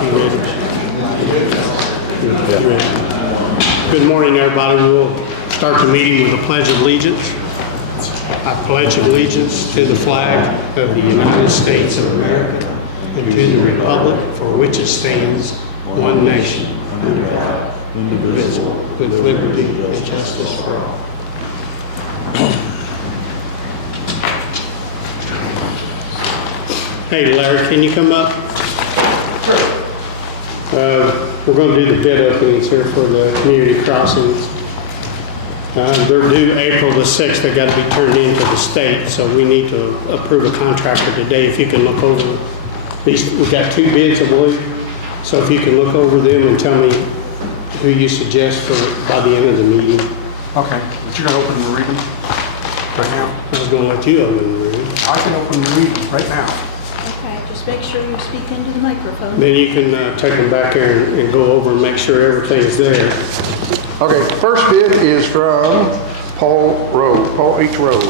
You ready? Good morning, everybody. We'll start the meeting with a pledge of allegiance. I pledge allegiance to the flag of the United States of America and to the republic for which it stands, one nation, under God, indivisible, with liberty and justice for all. Hey, Larry, can you come up? We're going to do the bid openings here for the community crossings. They're due April the 6th. They've got to be turned into the state, so we need to approve a contractor today. If you can look over these, we've got 2 bids, I believe. So if you can look over them and tell me who you suggest for by the end of the meeting. Okay, but you're going to open and read them right now? I was going to let you open the room. I can open and read them right now. Okay, just make sure you speak into the microphone. Then you can take them back there and go over and make sure everything's there. Okay, first bid is from Paul H. Rowe.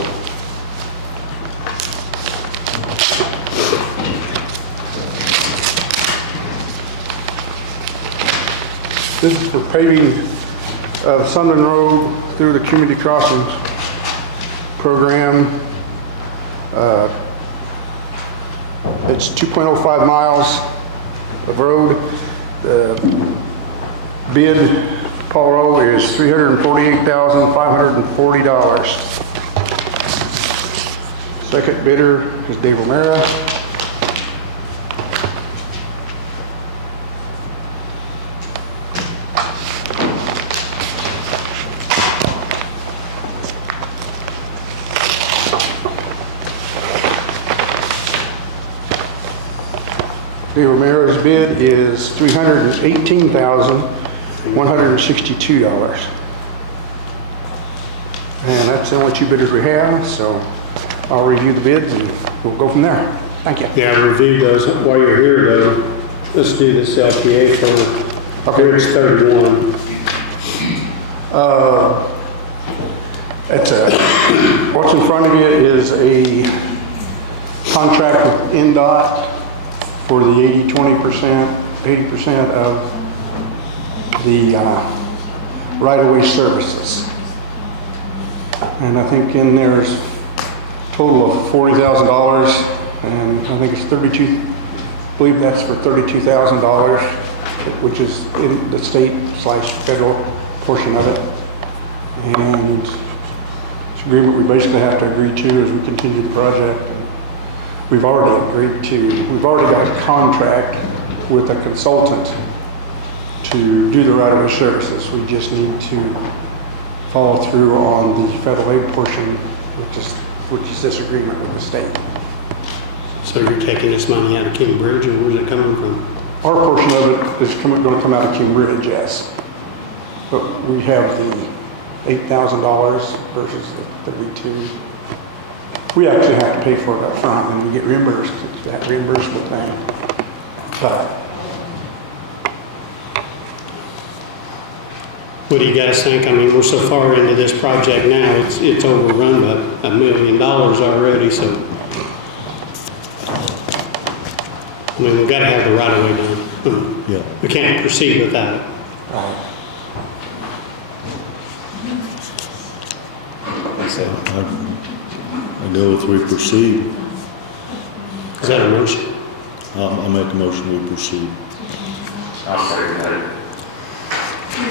This is for paving of Sunman Road through the community crossings program. It's 2.05 miles of road. The bid, Paul Rowe, is $348,540. Second bidder is Dave O'Mara. Dave O'Mara's bid is $318,162. And that's the only 2 bidders we have, so I'll review the bids and we'll go from there. Thank you. Yeah, review those. While you're here, though, let's do this LPA for Bridge 31. What's in front of you is a contract with INDOT for the 80% of the right-of-way services. And I think in there's a total of $40,000, and I think it's I believe that's for $32,000, which is in the state/federal portion of it. And it's an agreement we basically have to agree to as we continue the project. We've already got a contract with a consultant to do the right-of-way services. We just need to follow through on the federal aid portion, which is this agreement with the state. So you're taking this money out of King Bridge, or where's it coming from? Our portion of it is going to come out of King Bridge, yes. But we have the $8,000 versus the $32,000. We actually have to pay for it up front, and we get reimbursed. It's that reimbursable thing. But What do you guys think? I mean, we're so far into this project now, it's overrun by $1 million already, so. I mean, we've got to have the right of way done. Yeah. We can't proceed without it. I go with we proceed. Is that a motion? I'll make a motion we proceed. I'll second that.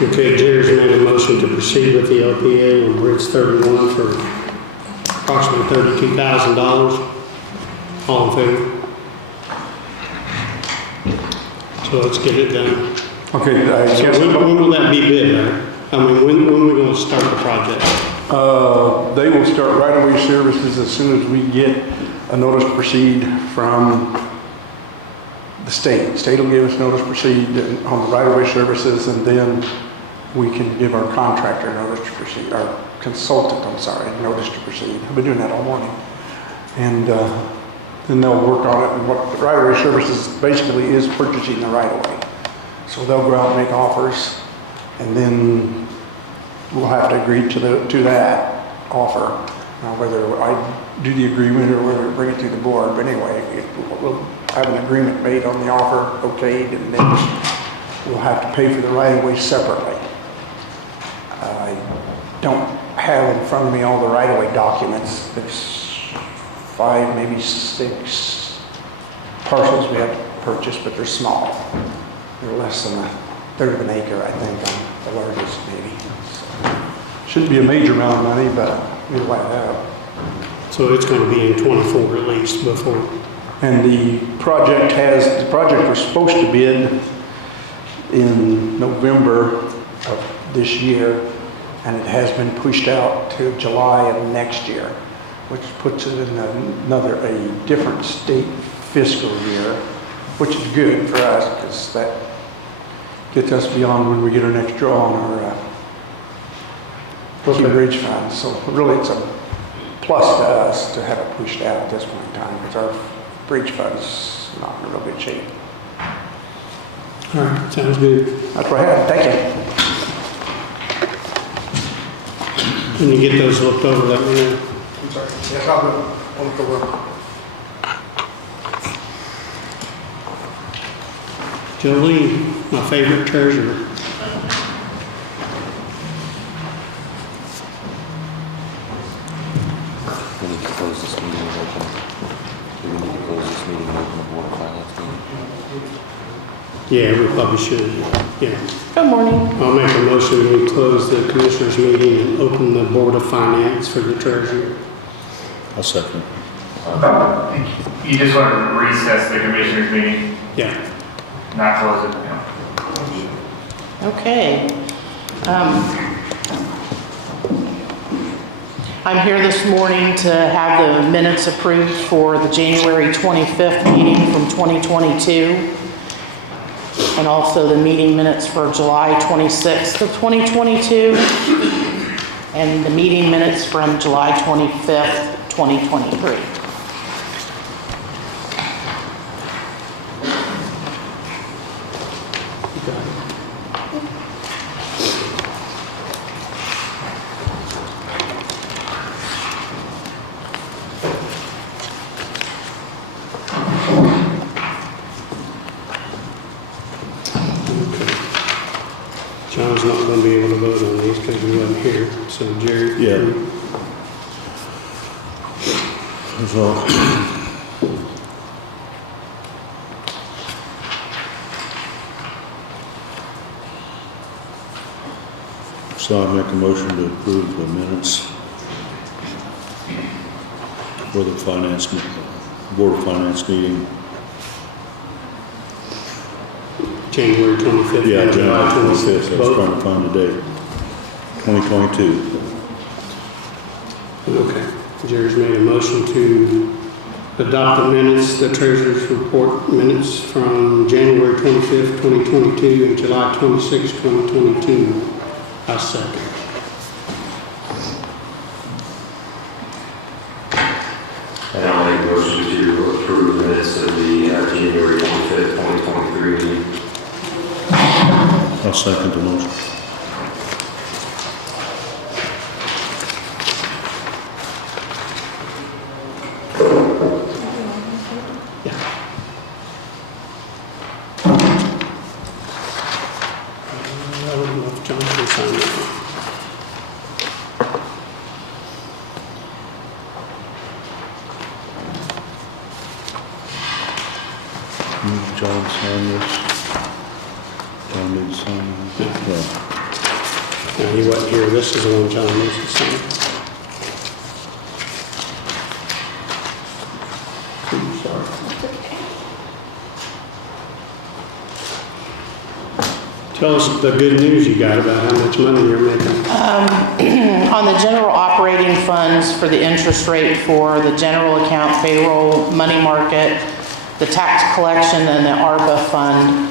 Okay, Jerry's made a motion to proceed with the LPA on Bridge 31 for approximately $32,000. All in favor? So let's get it done. okay, I So guess when will that be bid, Larry? I mean, when are we going to start the project? they will start right-of-way services as soon as we get a notice to proceed from the state. The state will give us notice to proceed on the right-of-way services, and then we can give our contractor notice to proceed, our consultant, notice to proceed. I've been doing that all morning. And then they'll work on it. And what the right-of-way services basically is purchasing the right-of-way. So they'll go out and make offers, and then we'll have to agree to that offer. Whether I do the agreement or whether I bring it to the board, but anyway, we'll have an agreement made on the offer, okayed, and then we'll have to pay for the right-of-way separately. I don't have in front of me all the right-of-way documents. There's 5, maybe 6 parcels we have to purchase, but they're small. They're less than a third of an acre, I think, on the largest maybe. Shouldn't be a major amount of money, but We'll let it out. So it's going to be in 24 at least before. and the project was supposed to bid in November of this year, and it has been pushed out to July of next year, which puts it in a different state fiscal year, which is good for us because that gets us beyond when we get our next draw on our Key Bridge fund. So really it's a plus to us to have it pushed out at this point in time because our bridge fund's not in real good shape. All right, sounds good. That's what I had. Thank you. When you get those looked over, let me know. I'm sorry. Yes, I'll look over. Jolene, my favorite treasurer. We need to close this meeting and open. Do we need to close this meeting and open the Board of Finance meeting? Yeah, we probably should. Yeah. Good morning. I'll make a motion, we close the commissioners meeting and open the Board of Finance for the treasurer. I'll second. You just want to recess the commissioners meeting, Yeah. not close it? Okay. I'm here this morning to have the minutes approved for the January 25th meeting from 2022, and also the meeting minutes for July 26th of 2022, and the meeting minutes from July 25th, 2023. John's not going to be able to vote on these because he wasn't here. So Jerry. Yeah. So, so I make a motion to approve the minutes for the Board of Finance meeting. January 25th. Yeah, and January 25th, I was both. trying to find the date. 2022. Okay. Jerry's made a motion to adopt the minutes, the treasurer's report minutes from January 25th, 2022 and July 26th, 2022. I second. And I'll make a motion to approve the minutes of the January 25th, 2023 meeting. I'll second the motion. I don't know if John can sign that. John signed this. John did sign this. No. No, he wasn't here. This is the one John needs to sign. Sorry. Tell us the good news you got about how much money you're making. On the general operating funds for the interest rate for the general account, payroll, money market, the tax collection, and the ARPA fund,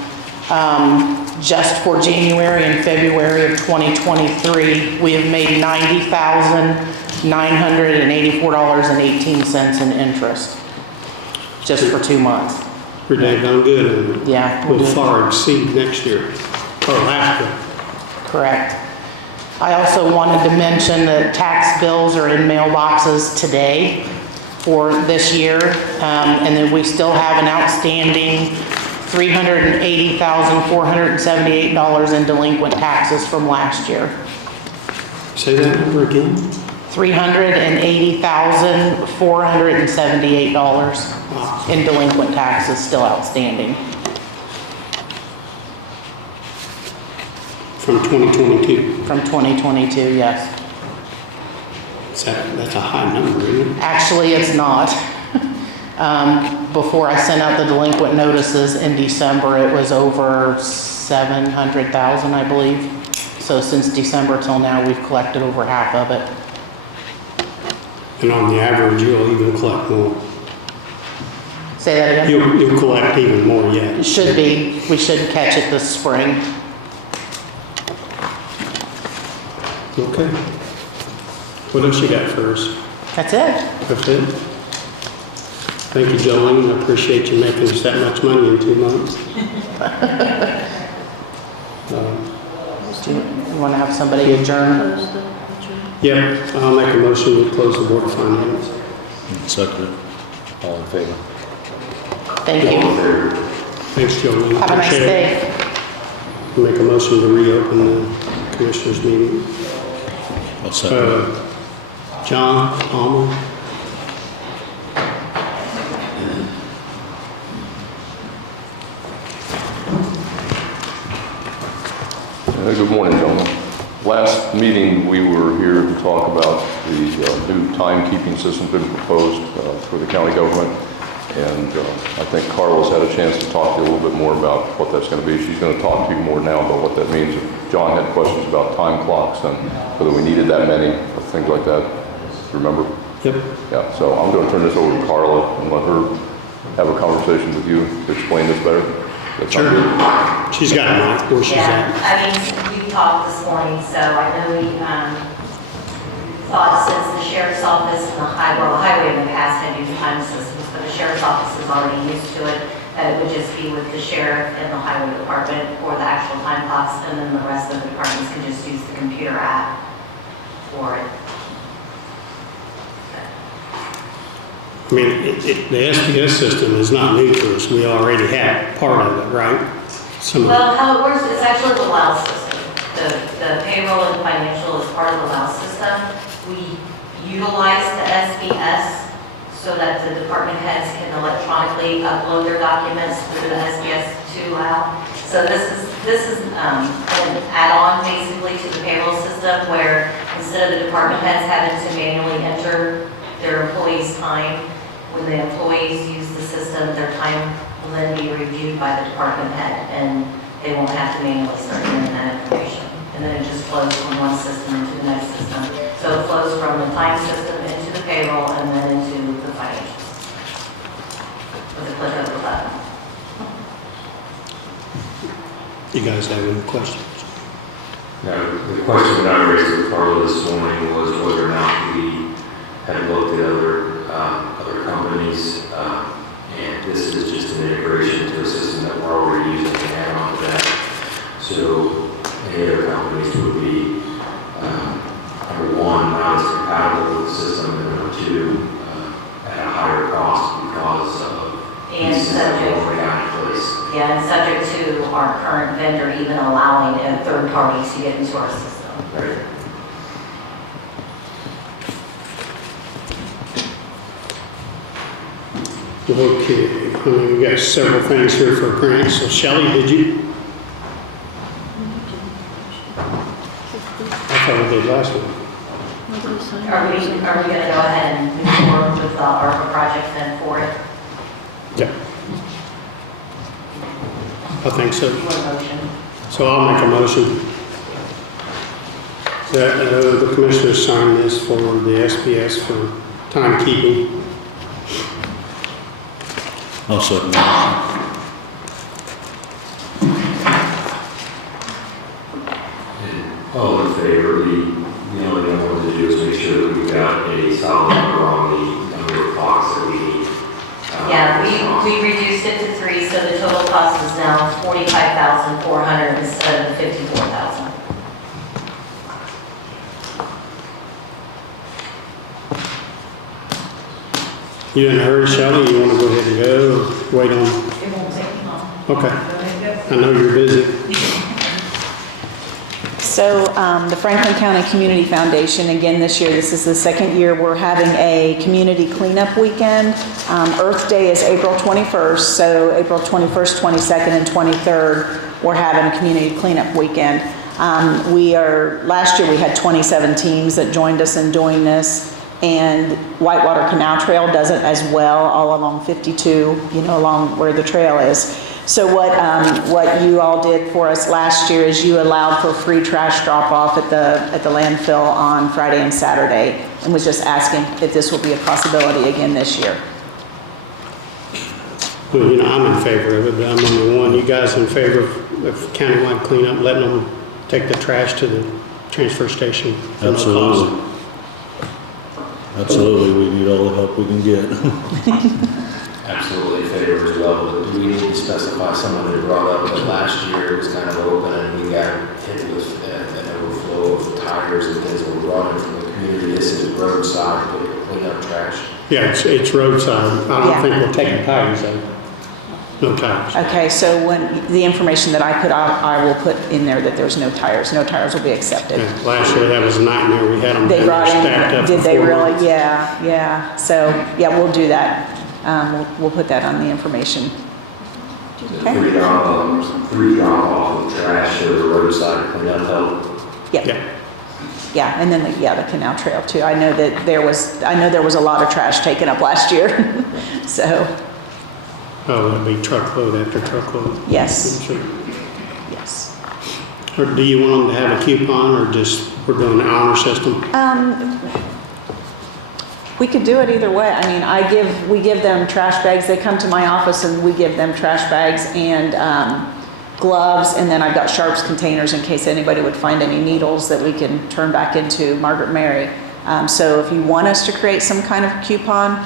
just for January and February of 2023, we have made $90,984.18 in interest, just for 2 months. We're daggone good, and Yeah, we're we'll doing- far exceed next year, or last year. Correct. I also wanted to mention that tax bills are in mailboxes today. for this year. And then we still have an outstanding $380,478 in delinquent taxes from last year. Say that number again? $380,478 in delinquent taxes still outstanding. From 2022. From 2022, yes. That's a high number, isn't it? Actually, it's not. Before I sent out the delinquent notices in December, it was over 700,000, I believe. So since December till now, we've collected over half of it. And on the average, you'll even collect more. Say that again? You'll collect even more yet. It should be. We should catch it this spring. Okay. What else you got for us? That's it. That's it? Thank you, Jolene. I appreciate you making us that much money in 2 months. Do you want to have somebody adjourn? Yeah, I'll make a motion to close the Board of Finance. Second. All in favor? Thank you. Thanks, Jolene. Have a nice Appreciate day. it. Make a motion to reopen the Commissioners' meeting. I'll second. John, Palmer. Good morning, gentlemen. Last meeting, we were here to talk about the new timekeeping system been proposed for the county government. And I think Carla's had a chance to talk to you a little bit more about what that's going to be. She's going to talk to you more now about what that means. If John had questions about time clocks and whether we needed that many, or things like that. Remember? Yep. Yeah, so I'm going to turn this over to Carla and let her have a conversation with you to explain this better. That sound good? Sure. She's got a mic where she's Yeah, at. I mean, we talked this morning, so I know we thought since the sheriff's office and the highway in the past had used time systems, but the sheriff's office is already used to it, that it would just be with the sheriff and the highway department for the actual time clocks, and then the rest of the departments can just use the computer app for it. I mean, the SBS system is not new to us. We already have part of it, right? Some of Well, how it works, it's actually the WOW system. The payroll and financial is part of the WOW system. We utilize the SBS so that the department heads can electronically upload their documents through the SBS to WOW. So this is an add-on basically to the payroll system where instead of the department heads having to manually enter their employees' time, when the employees use the system, their time will then be reviewed by the department head, and they won't have to manually start entering that information. And then it just flows from one system into the next system. So it flows from the time system into the payroll and then into the financials with a click of the button. you guys have any questions? Now, the question that I raised with Carla this morning was whether or not we had looked at other companies, and this is just an integration to a system that we're already using and add on to that. So any other companies would be, number one, not as compatible with the system, and number two, at a higher cost because of And pieces that we subject, already have in place. yeah, and subject to our current vendor even allowing third parties to get into our system. Right. Okay, I mean, we got several things here for grants. So Shelley, did you? I thought we did last one. Are we going to go ahead and move forward with the ARPA project then for it? Yeah. I think so. One motion. So I'll make a motion that the commissioners sign this for the SBS for timekeeping. I'll second. All in favor, the only thing I wanted to do is make sure that we've got a solid number on the number of clocks that we need. Yeah, we reduced it to 3, so the total cost is now $45,400 instead of $54,000. You in a hurry, Shelley? You want to go ahead and go or wait on? It won't take me long. Okay. Go ahead and I know you're busy. So the Franklin County Community Foundation, again this year, this is the second year we're having a community cleanup weekend. Earth Day is April 21st, so April 21st, 22nd, and 23rd, we're having a community cleanup weekend. Last year we had 27 teams that joined us in doing this, and Whitewater Canal Trail does it as well, all along 52, along where the trail is. So what you all did for us last year is you allowed for free trash drop-off at the landfill on Friday and Saturday, and was just asking if this will be a possibility again this year. Well, I'm in favor of it, but I'm only one. You guys in favor of countywide cleanup, letting them take the trash to the transfer station? for no cost? Absolutely. Absolutely, we need all the help we can get. Absolutely in favor as well, but do we need to specify, someone had brought up that last year it was kind of open and we got hit with an overflow of tires and things that were brought in from the community. This is roadside, clean up trash. Yeah, it's roadside. I don't Yeah. think we're taking tires out. No tires. Okay, so when the information that I put out, I will put in there that there's no tires. No tires will be accepted. Yeah, last year that was a nightmare. We had them They brought stacked in, up. did for they 4 really? months. Yeah. So, yeah, we'll do that. We'll put that on the information. Okay. Free drop off of trash or the roadside cleanup help. Yep. Yeah. Yeah, and then the canal trail too. I know there was a lot of trash taken up last year. So, Oh, that'd be truckload after truckload. yes, Sure. yes. Or do you want them to have a coupon or just, we're doing the honor system? We could do it either way. I mean, we give them trash bags. They come to my office and we give them trash bags and gloves, and then I've got sharps containers in case anybody would find any needles that we can turn back into Margaret Mary. So if you want us to create some kind of coupon,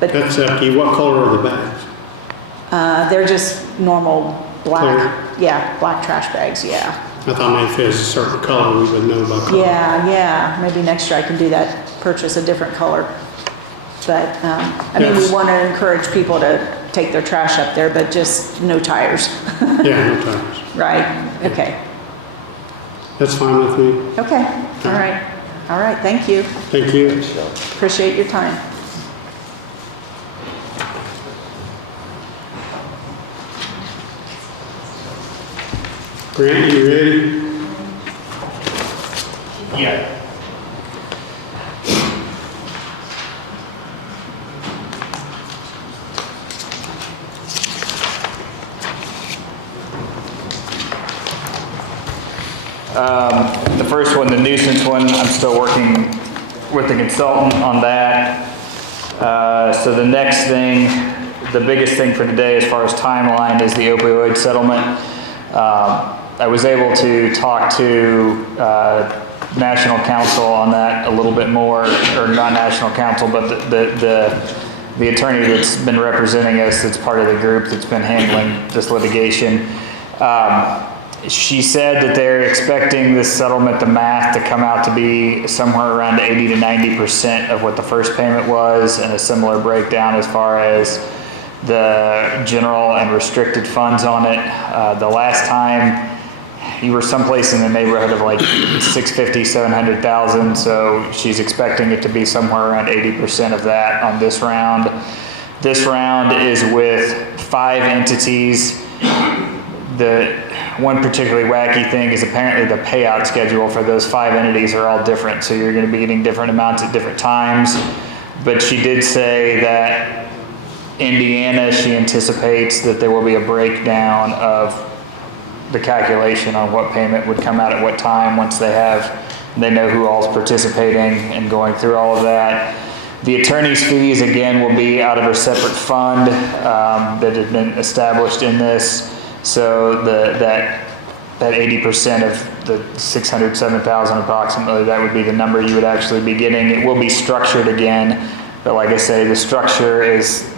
but That's up to you. What color are the bags? they're just normal black, Clear? yeah, black trash bags, yeah. I thought maybe if it was a certain color, we would know about color. Yeah, maybe next year I can do that, purchase a different color. But, we Yes. want to encourage people to take their trash up there, but just no tires, Yeah, no tires. right? Okay, That's fine with me. okay, all right, thank you. Thank you. Appreciate your time. Grant, you ready? Yeah. The first one, the nuisance one, I'm still working with the consultant on that. So the next thing, the biggest thing for today as far as timeline is the opioid settlement. I was able to talk to National Counsel on that a little bit more, or not National Counsel, but the attorney that's been representing us, that's part of the group that's been handling this litigation. She said that they're expecting this settlement, the math, to come out to be somewhere around 80 to 90% of what the first payment was, and a similar breakdown as far as the general and restricted funds on it. The last time you were someplace in the neighborhood of like 650, 700,000. So she's expecting it to be somewhere around 80% of that on this round. This round is with 5 entities. The one particularly wacky thing is apparently the payout schedule for those 5 entities are all different. So you're going to be getting different amounts at different times. But she did say that Indiana, she anticipates that there will be a breakdown of the calculation on what payment would come out at what time once they know who all's participating and going through all of that. The attorney's fees, again, will be out of a separate fund that had been established in this. So that 80% of the 607,000 approximately, that would be the number you would actually be getting. It will be structured again, but like I say, the structure is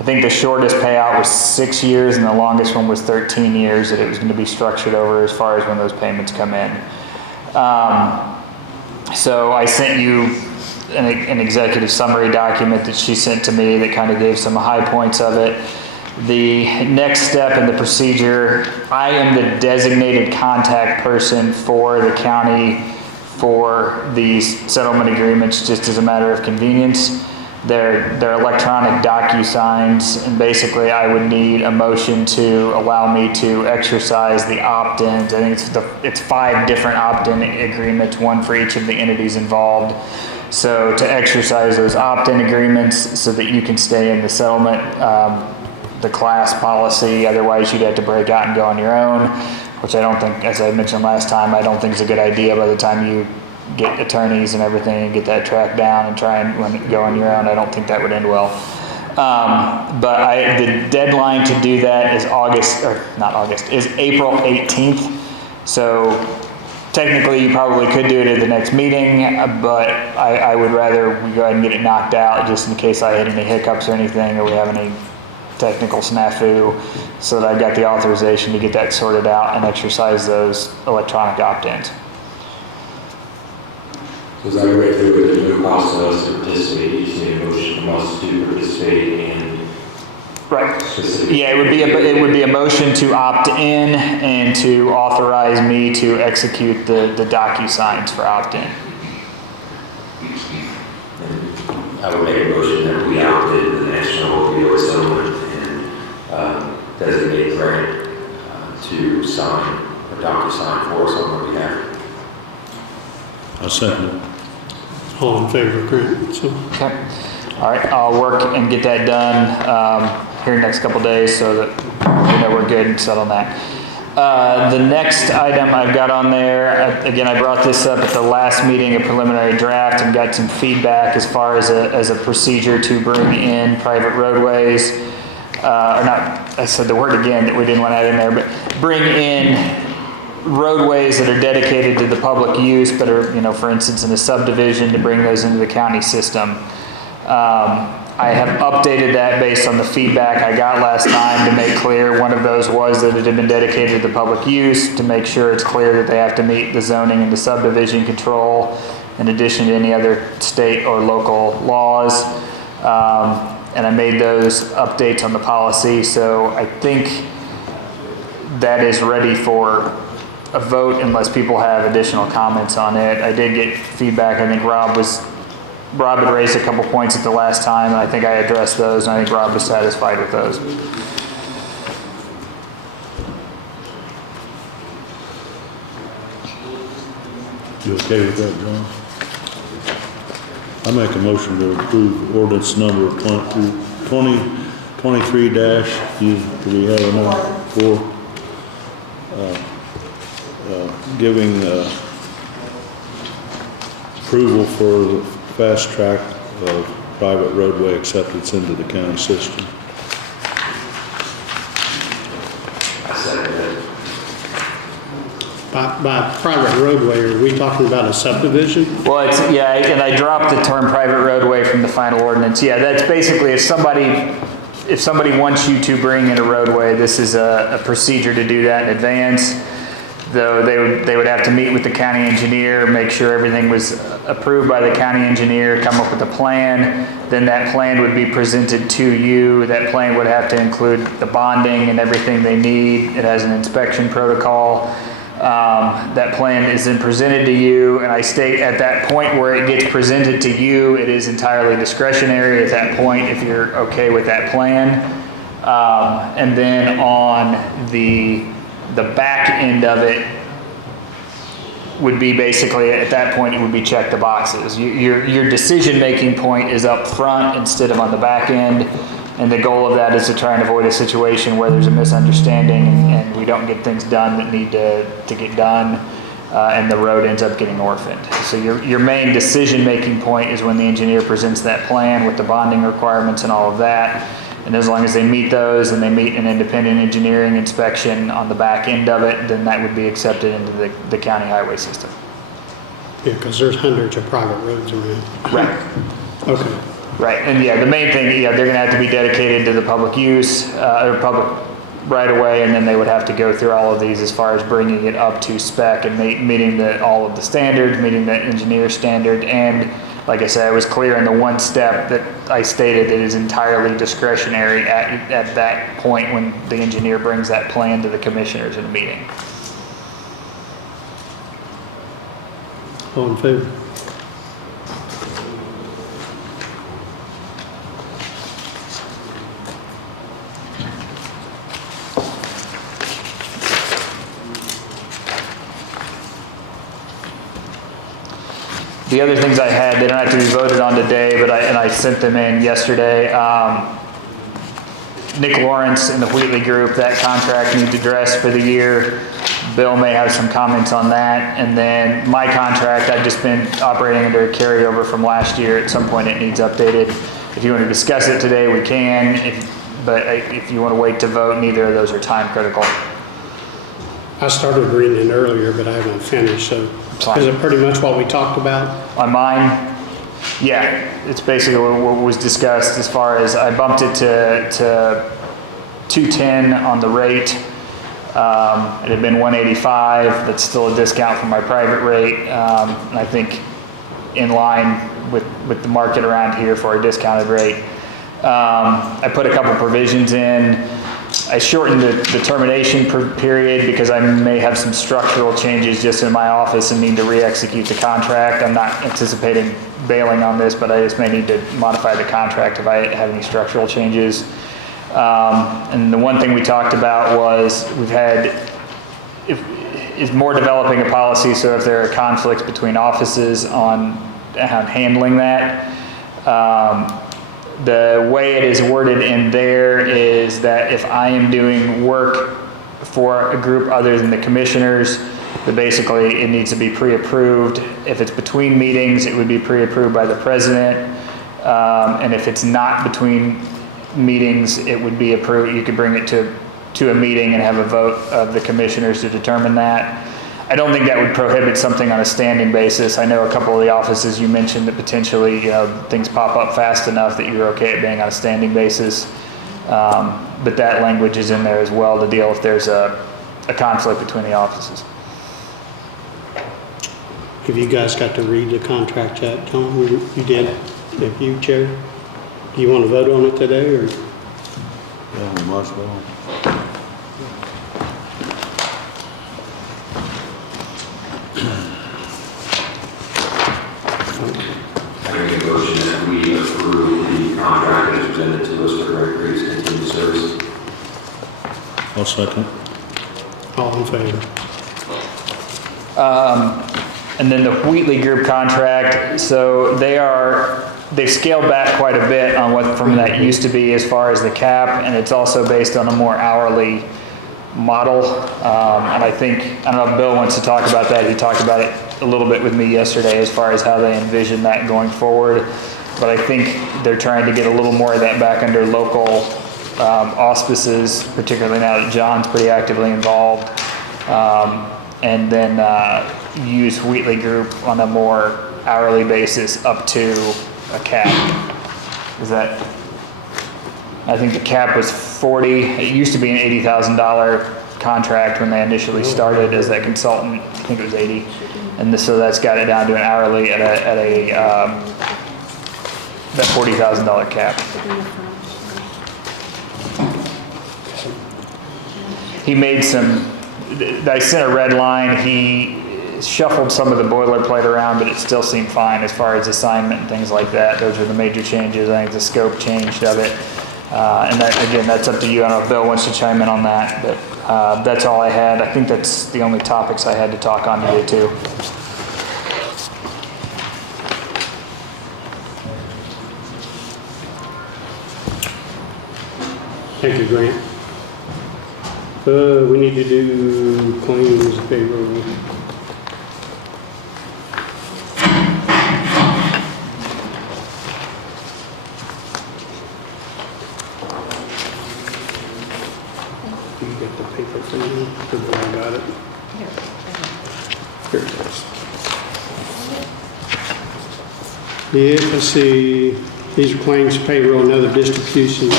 I think the shortest payout was 6 years and the longest one was 13 years that it was going to be structured over as far as when those payments come in. So I sent you an executive summary document that she sent to me that kind of gave some high points of it. The next step in the procedure, I am the designated contact person for the county for these settlement agreements, just as a matter of convenience. They're electronic DocuSigns, and basically I would need a motion to allow me to exercise the opt-ins. I think it's 5 different opt-in agreements, one for each of the entities involved. So to exercise those opt-in agreements so that you can stay in the settlement, the class policy, otherwise you'd have to break out and go on your own, which I don't think, as I mentioned last time, I don't think is a good idea by the time you get attorneys and everything and get that tracked down and try and go on your own. I don't think that would end well. But the deadline to do that is is April 18th. So technically you probably could do it at the next meeting, but I would rather we go ahead and get it knocked out just in case I hit any hiccups or anything, or we have any technical snafu, so that I've got the authorization to get that sorted out and exercise those electronic opt-ins. So is that right there with the no cost to us to participate, you just need a motion from us to participate and Right. specific? Yeah, it would be a motion to opt in and to authorize me to execute the DocuSigns for opt-in. I would make a motion that we opted in the national opioid settlement and designate Grant to sign or DocuSign for us on our behalf. I second it. All in favor, Grant? So, Okay. All right, I'll work and get that done here in the next couple days so that we're good and set on that. The next item I've got on there, again, I brought this up at the last meeting, a preliminary draft, and got some feedback as far as a procedure to bring in private roadways, or not, I said the word again that we didn't want to add in there, but bring in roadways that are dedicated to the public use, but are, for instance, in a subdivision, to bring those into the county system. I have updated that based on the feedback I got last time to make clear. One of those was that it had been dedicated to the public use, to make sure it's clear that they have to meet the zoning and the subdivision control in addition to any other state or local laws. And I made those updates on the policy, so I think that is ready for a vote unless people have additional comments on it. I did get feedback. I think Rob had raised a couple points at the last time, and I think I addressed those, and I think Rob was satisfied with those. You okay with that, John? I make a motion to approve ordinance number 2023 dash, do we have a number? 4. Giving approval for the fast track of private roadway acceptance into the county system. I second that. by private roadway, are we talking about a subdivision? Well, and I dropped the term private roadway from the final ordinance. Yeah, that's basically if somebody wants you to bring in a roadway, this is a procedure to do that in advance. Though they would have to meet with the county engineer, make sure everything was approved by the county engineer, come up with a plan. Then that plan would be presented to you. That plan would have to include the bonding and everything they need. It has an inspection protocol. That plan is then presented to you, and I state at that point where it gets presented to you, it is entirely discretionary at that point if you're okay with that plan. And then on the back end of it would be basically, at that point, it would be check the boxes. Your decision-making point is up front instead of on the back end, and the goal of that is to try and avoid a situation where there's a misunderstanding and we don't get things done that need to get done, and the road ends up getting orphaned. So your main decision-making point is when the engineer presents that plan with the bonding requirements and all of that. And as long as they meet those and they meet an independent engineering inspection on the back end of it, then that would be accepted into the county highway system. Yeah, because there's hundreds of private roads around. Right. Okay. Right, and the main thing, they're gonna have to be dedicated to the public use, or public right away, and then they would have to go through all of these as far as bringing it up to spec and meeting all of the standards, meeting the engineer standard, and like I said, it was clear in the one step that I stated it is entirely discretionary at that point when the engineer brings that plan to the commissioners in a meeting. All in favor? The other things I had, they don't have to be voted on today, but I sent them in yesterday. Nick Lawrence and the Wheatley Group, that contract needs addressed for the year. Bill may have some comments on that. And then my contract, I've just been operating under a carryover from last year. At some point it needs updated. If you want to discuss it today, we can. But if you want to wait to vote, neither of those are time critical. I started reading it earlier, but I haven't finished, so is it pretty much what we talked about? On mine, yeah, it's basically what was discussed as far as I bumped it to 210 on the rate. It had been 185. That's still a discount from my private rate. And I think in line with the market around here for a discounted rate. I put a couple provisions in. I shortened the termination period because I may have some structural changes just in my office and need to re-execute the contract. I'm not anticipating bailing on this, but I just may need to modify the contract if I have any structural changes. And the one thing we talked about was is more developing a policy so if there are conflicts between offices on handling that. The way it is worded in there is that if I am doing work for a group other than the commissioners, that basically it needs to be pre-approved. If it's between meetings, it would be pre-approved by the president. And if it's not between meetings, it would be approved. You could bring it to a meeting and have a vote of the commissioners to determine that. I don't think that would prohibit something on a standing basis. I know a couple of the offices you mentioned that potentially, things pop up fast enough that you're okay at being on a standing basis. But that language is in there as well to deal if there's a conflict between the offices. Have you guys got to read the contract yet, Tom? You did? Have you, Chair? Do you want to vote on it today, or? Yeah, we might as well. I make a motion that we approve the contract as presented to us for Rohe Creek's continued service. I'll second. All in favor? And then the Wheatley Group contract, so they've scaled back quite a bit on what from that used to be as far as the cap, and it's also based on a more hourly model. And I don't know if Bill wants to talk about that. He talked about it a little bit with me yesterday as far as how they envision that going forward. But I think they're trying to get a little more of that back under local auspices, particularly now that John's pretty actively involved. And then use Wheatley Group on a more hourly basis up to a cap. I think the cap was 40. It used to be an $80,000 contract when they initially started as that consultant. I think it was 80. And so that's got it down to an hourly at that $40,000 cap. He made I sent a red line. He shuffled some of the boilerplate around, but it still seemed fine as far as assignment and things like that. Those are the major changes. I think the scope changed of it. And that, again, that's up to you. I don't know if Bill wants to chime in on that, but that's all I had. I think that's the only topics I had to talk on today too. Thank you, Grant. We need to do claims payroll. You get the paper from me? I got it. Here it is. Yeah, let's see. These are claims payroll and other distributions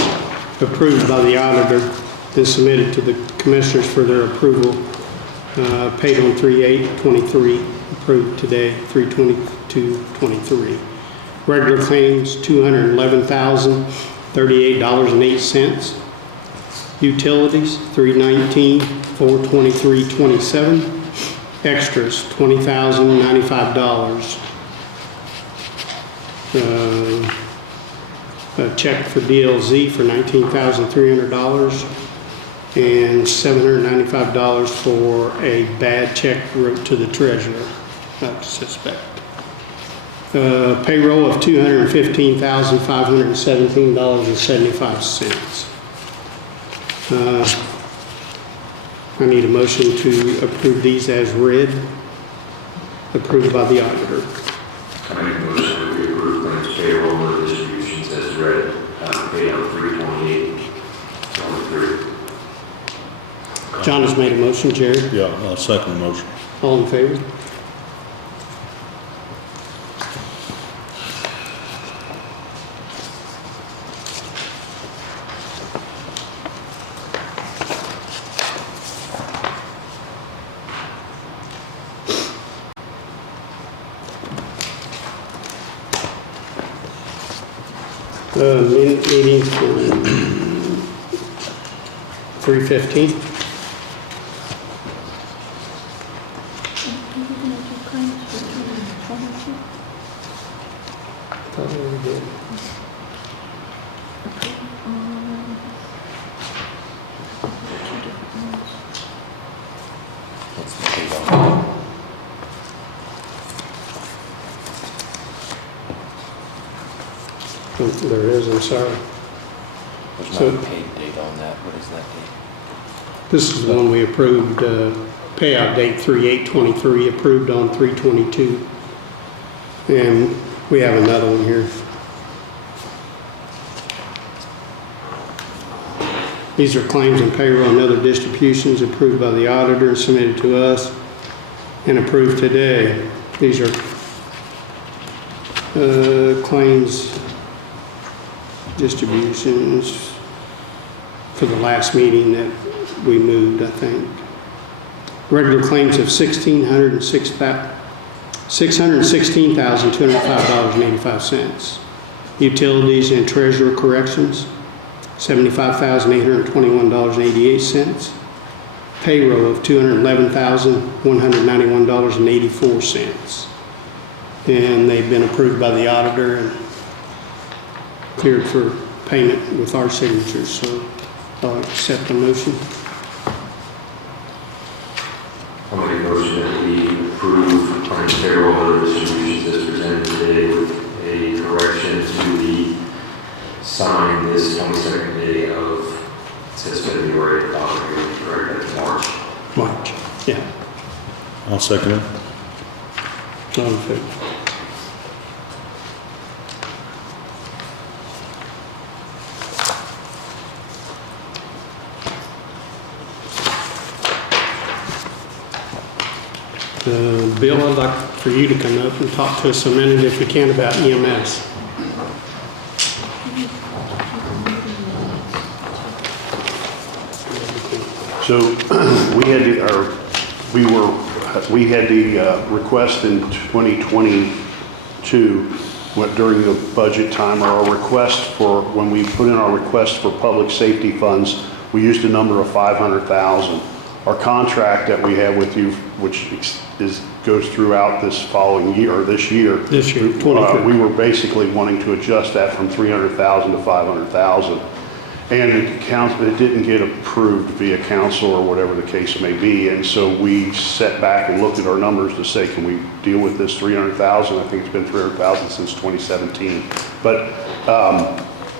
approved by the auditor, then submitted to the commissioners for their approval. Paid on 3/8/23, approved today, 3/22/23. Regular claims, $211,038.08. Utilities, $319,423.27. Extras, $20,095. A check for DLZ for $19,300 and $795 for a bad check wrote to the treasurer, I suspect. Payroll of $215,517.75. I need a motion to approve these as read, approved by the auditor. I make a motion that we approve claims payroll and distributions as read, paid out 3/28/23. John has made a motion, Jerry. Yeah, I'll second the motion. All in favor? Meeting for 3:15. Thought we did. What's the date on that? There it is, I'm sorry. There's So- not a paid date on that. What is that date? This is the one we approved, payout date 3/8/23, approved on 3/22. And we have another one here. These are claims and payroll and other distributions approved by the auditor and submitted to us and approved today. These are claims, distributions for the last meeting that we moved, I think. Regular claims of $616,205.85. Utilities and treasurer corrections, $75,821.88. Payroll of $211,191.84. And they've been approved by the auditor and cleared for payment with our signatures, so I'll accept the motion. I'll make a motion that we approve claims payroll and other distributions as presented today with a correction to the sign this 22nd day of, it says February, correct, that's March. March, yeah. I'll second it. All in favor? Bill, I'd like for you to come up and talk to us a minute if you can about EMS. So we had the request in 2022, during the budget time, or our request for, when we put in our request for public safety funds, we used a number of 500,000. Our contract that we have with you, which goes throughout this following year, or this year. This year, 23. We were basically wanting to adjust that from 300,000 to 500,000. And it didn't get approved via council or whatever the case may be. And so we sat back and looked at our numbers to say, can we deal with this 300,000? I think it's been 300,000 since 2017. But,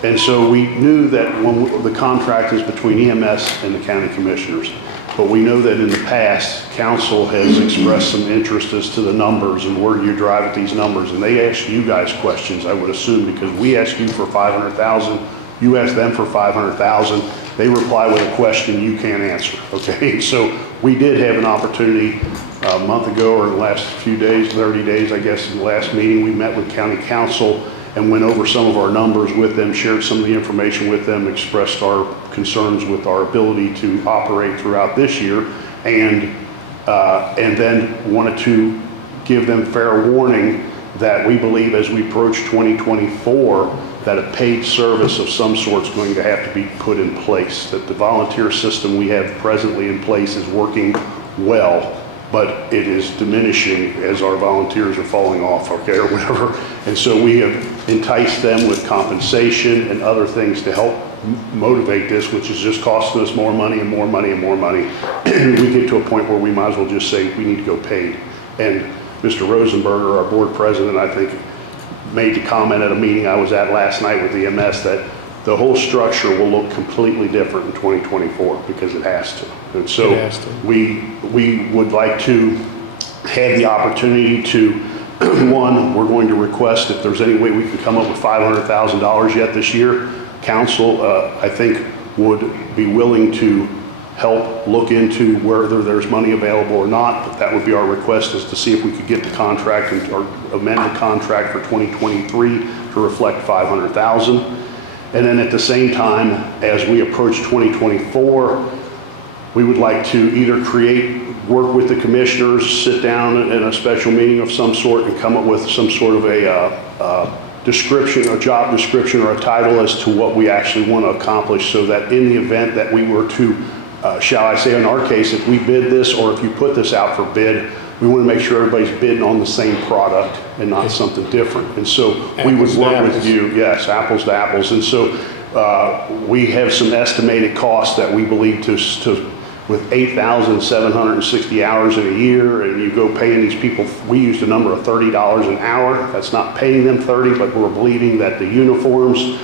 and so we knew that when the contract is between EMS and the county commissioners. But we know that in the past, council has expressed some interest as to the numbers and where do you drive at these numbers. And they ask you guys questions, I would assume, because we ask you for 500,000. You ask them for 500,000, they reply with a question you can't answer, okay? So we did have an opportunity a month ago, or the last few days, 30 days, I guess, in the last meeting, we met with county council and went over some of our numbers with them, shared some of the information with them, expressed our concerns with our ability to operate throughout this year, and then wanted to give them fair warning that we believe as we approach 2024, that a paid service of some sort is going to have to be put in place, that the volunteer system we have presently in place is working well, but it is diminishing as our volunteers are falling off, okay, or whatever. And so we have enticed them with compensation and other things to help motivate this, which is just costing us more money and more money and more money. We get to a point where we might as well just say we need to go paid. And Mr. Rosenberger, our board president, I think, made the comment at a meeting I was at last night with EMS that the whole structure will look completely different in 2024 because it has to. And so we would like to have the opportunity to, one, we're going to request if there's any way we can come up with $500,000 yet this year. Council, I think, would be willing to help look into whether there's money available or not. But that would be our request, is to see if we could get the contract or amend the contract for 2023 to reflect $500,000. And then at the same time, as we approach 2024, we would like to either work with the commissioners, sit down in a special meeting of some sort and come up with some sort of a description, a job description or a title as to what we actually want to accomplish, so that in the event that we were to, shall I say in our case, if we bid this or if you put this out for bid, we want to make sure everybody's bidding on the same product and not something different. And so we would work with you, yes, apples to apples. And so we have some estimated costs that we believe with 8,760 hours in a year, and you go paying these people, we used a number of $30 an hour. That's not paying them 30, but we're believing that the uniforms,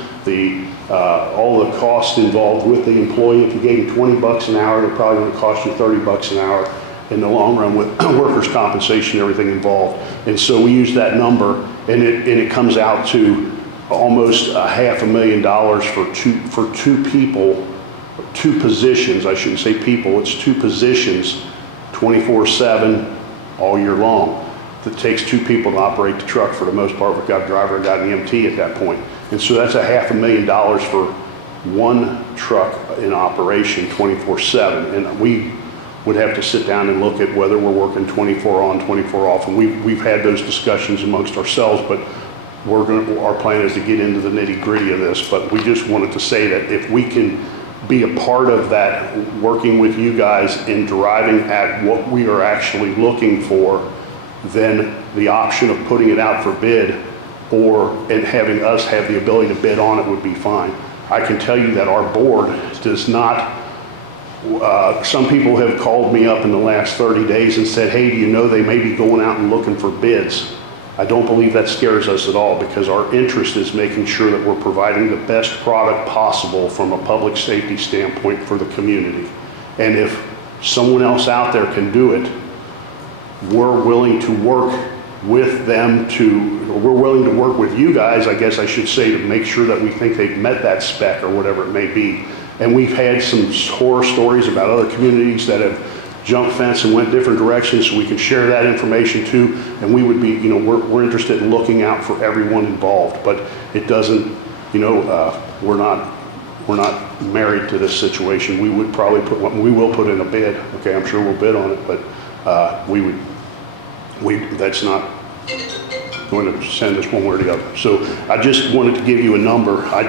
all the costs involved with the employee, if you gave them 20 bucks an hour, they're probably going to cost you 30 bucks an hour in the long run with workers' compensation, everything involved. And so we use that number, and it comes out to almost $500,000 for two people, two positions. I shouldn't say people, it's two positions, 24/7 all year long. It takes two people to operate the truck for the most part. We've got a driver and got an EMT at that point. And so that's $500,000 for one truck in operation 24/7. And we would have to sit down and look at whether we're working 24 on, 24 off. And we've had those discussions amongst ourselves, but our plan is to get into the nitty gritty of this. But we just wanted to say that if we can be a part of that, working with you guys in driving at what we are actually looking for, then the option of putting it out for bid and having us have the ability to bid on it would be fine. I can tell you that our board does not, some people have called me up in the last 30 days and said, hey, do you know they may be going out and looking for bids? I don't believe that scares us at all, because our interest is making sure that we're providing the best product possible from a public safety standpoint for the community. And if someone else out there can do it, we're willing to work with them we're willing to work with you guys, I guess I should say, to make sure that we think they've met that spec or whatever it may be. And we've had some horror stories about other communities that have jumped fence and went different directions, so we can share that information too. And we would be, we're interested in looking out for everyone involved, but it doesn't, we're not married to this situation. We would probably we will put in a bid. Okay, I'm sure we'll bid on it, but that's not going to send us one way or the other. So I just wanted to give you a number. I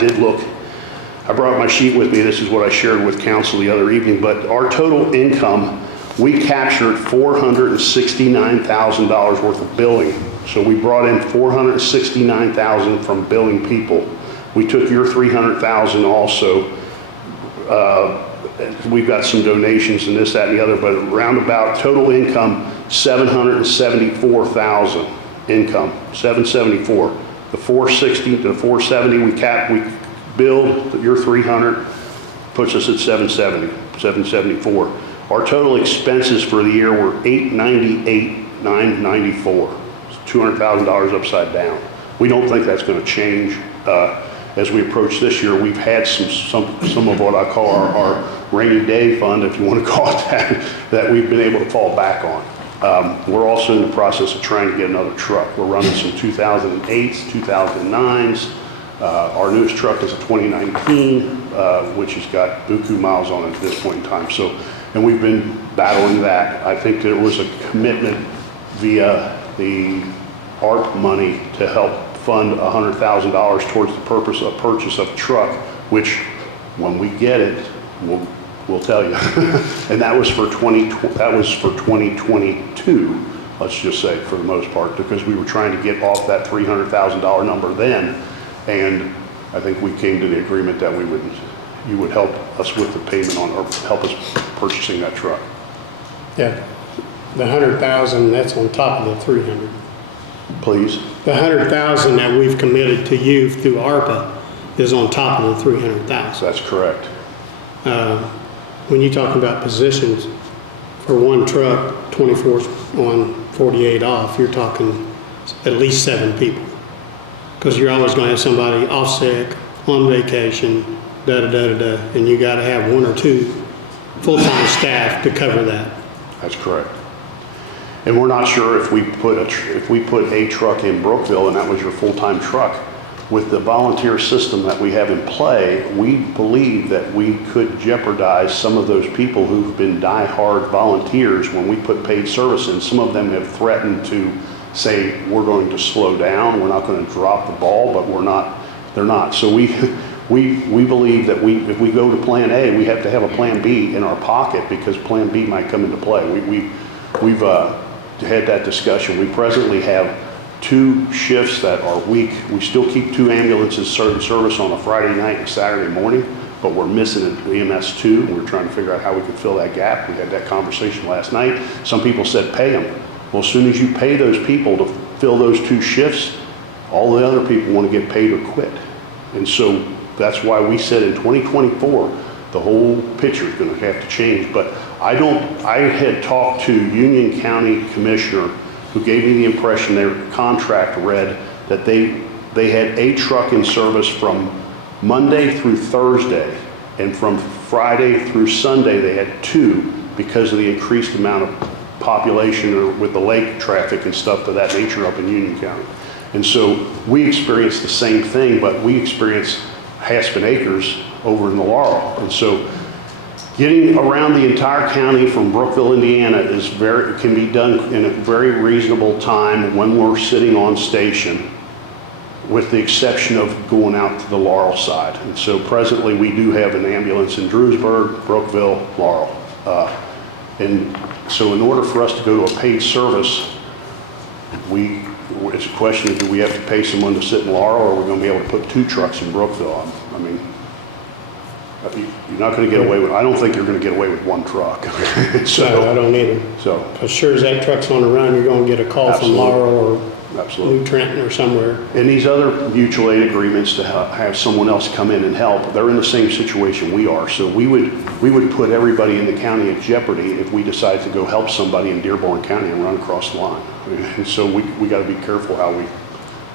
brought my sheet with me. This is what I shared with council the other evening, but our total income, we captured $469,000 worth of billing. So we brought in $469,000 from billing people. We took your $300,000 also. We've got some donations and this, that, and the other, but roundabout total income, $774,000 income, 774. The 460 to the 470 we billed, your 300 puts us at 774. Our total expenses for the year were $898,994. It's $200,000 upside down. We don't think that's going to change as we approach this year. We've had some of what I call our rainy day fund, if you want to call it that we've been able to fall back on. We're also in the process of trying to get another truck. We're running some 2008s, 2009s. Our newest truck is a 2019, which has got buku miles on it at this point in time. So, and we've been battling that. I think there was a commitment via the ARP money to help fund $100,000 towards the purpose of purchase of a truck, which when we get it, we'll tell you. And that was for 2022, let's just say, for the most part, because we were trying to get off that $300,000 number then. And I think we came to the agreement that you would help us with the payment on, or help us purchasing that truck. Yeah, the 100,000, that's on top of the 300. Please? The 100,000 that we've committed to you through ARPA is on top of the 300,000. That's correct. When you talk about positions, for one truck, 24 on, 48 off, you're talking at least 7 people. Because you're always going to have somebody off sick, on vacation, da-da-da-da-da, and you got to have 1 or 2 full-time staff to cover that. That's correct. And we're not sure if we put a truck in Brookville and that was your full-time truck. With the volunteer system that we have in play, we believe that we could jeopardize some of those people who've been die-hard volunteers when we put paid service in. Some of them have threatened to say, we're going to slow down, we're not going to drop the ball, but they're not. So we believe that if we go to plan A, we have to have a plan B in our pocket because plan B might come into play. We've had that discussion. We presently have 2 shifts that are weak. We still keep 2 ambulances in service on a Friday night and Saturday morning, but we're missing an EMS 2. We're trying to figure out how we could fill that gap. We had that conversation last night. Some people said pay them. Well, as soon as you pay those people to fill those 2 shifts, all the other people want to get paid or quit. And so that's why we said in 2024, the whole picture is going to have to change. But I had talked to Union County Commissioner who gave me the impression their contract read that they had a truck in service from Monday through Thursday, and from Friday through Sunday they had 2 because of the increased amount of population with the lake traffic and stuff of that nature up in Union County. And so we experienced the same thing, but we experienced Haspin Acres over in the Laurel. And so getting around the entire county from Brookville, Indiana can be done in a very reasonable time when we're sitting on station, with the exception of going out to the Laurel side. And so presently we do have an ambulance in Drewsburg, Brookville, Laurel. And so in order for us to go to a paid service, it's a question of do we have to pay someone to sit in Laurel, or are we going to be able to put 2 trucks in Brookville? I mean, you're not going to get away with, I don't think you're going to get away with 1 truck. So, No, I don't either. So, As sure as that truck's on the run, you're going to get a call Absolutely. from Laurel or absolutely. New Trenton or somewhere. And these other mutual aid agreements to have someone else come in and help, they're in the same situation we are. So we would put everybody in the county at jeopardy if we decide to go help somebody in Dearborn County and run across the line. And so we got to be careful how we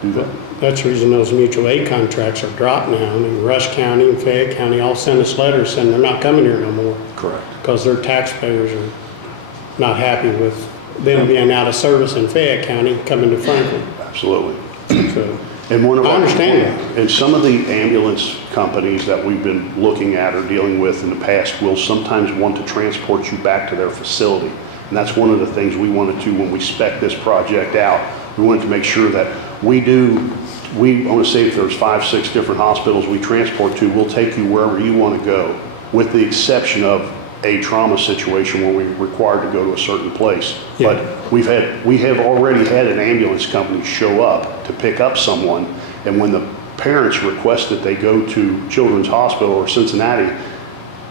do that. That's the reason those mutual aid contracts are dropped now. I mean, Rush County and Fayette County all send us letters saying they're not coming here no more Correct. because their taxpayers are not happy with them being out of service in Fayette County coming to Franklin. Absolutely. So And one of I understand that. And some of the ambulance companies that we've been looking at or dealing with in the past will sometimes want to transport you back to their facility. And that's one of the things we wanted to, when we spec this project out, we wanted to make sure that I want to say if there's 5, 6 different hospitals we transport to, we'll take you wherever you want to go, with the exception of a trauma situation where we're required to go to a certain place. Yeah. But we have already had an ambulance company show up to pick up someone, and when the parents requested they go to Children's Hospital or Cincinnati,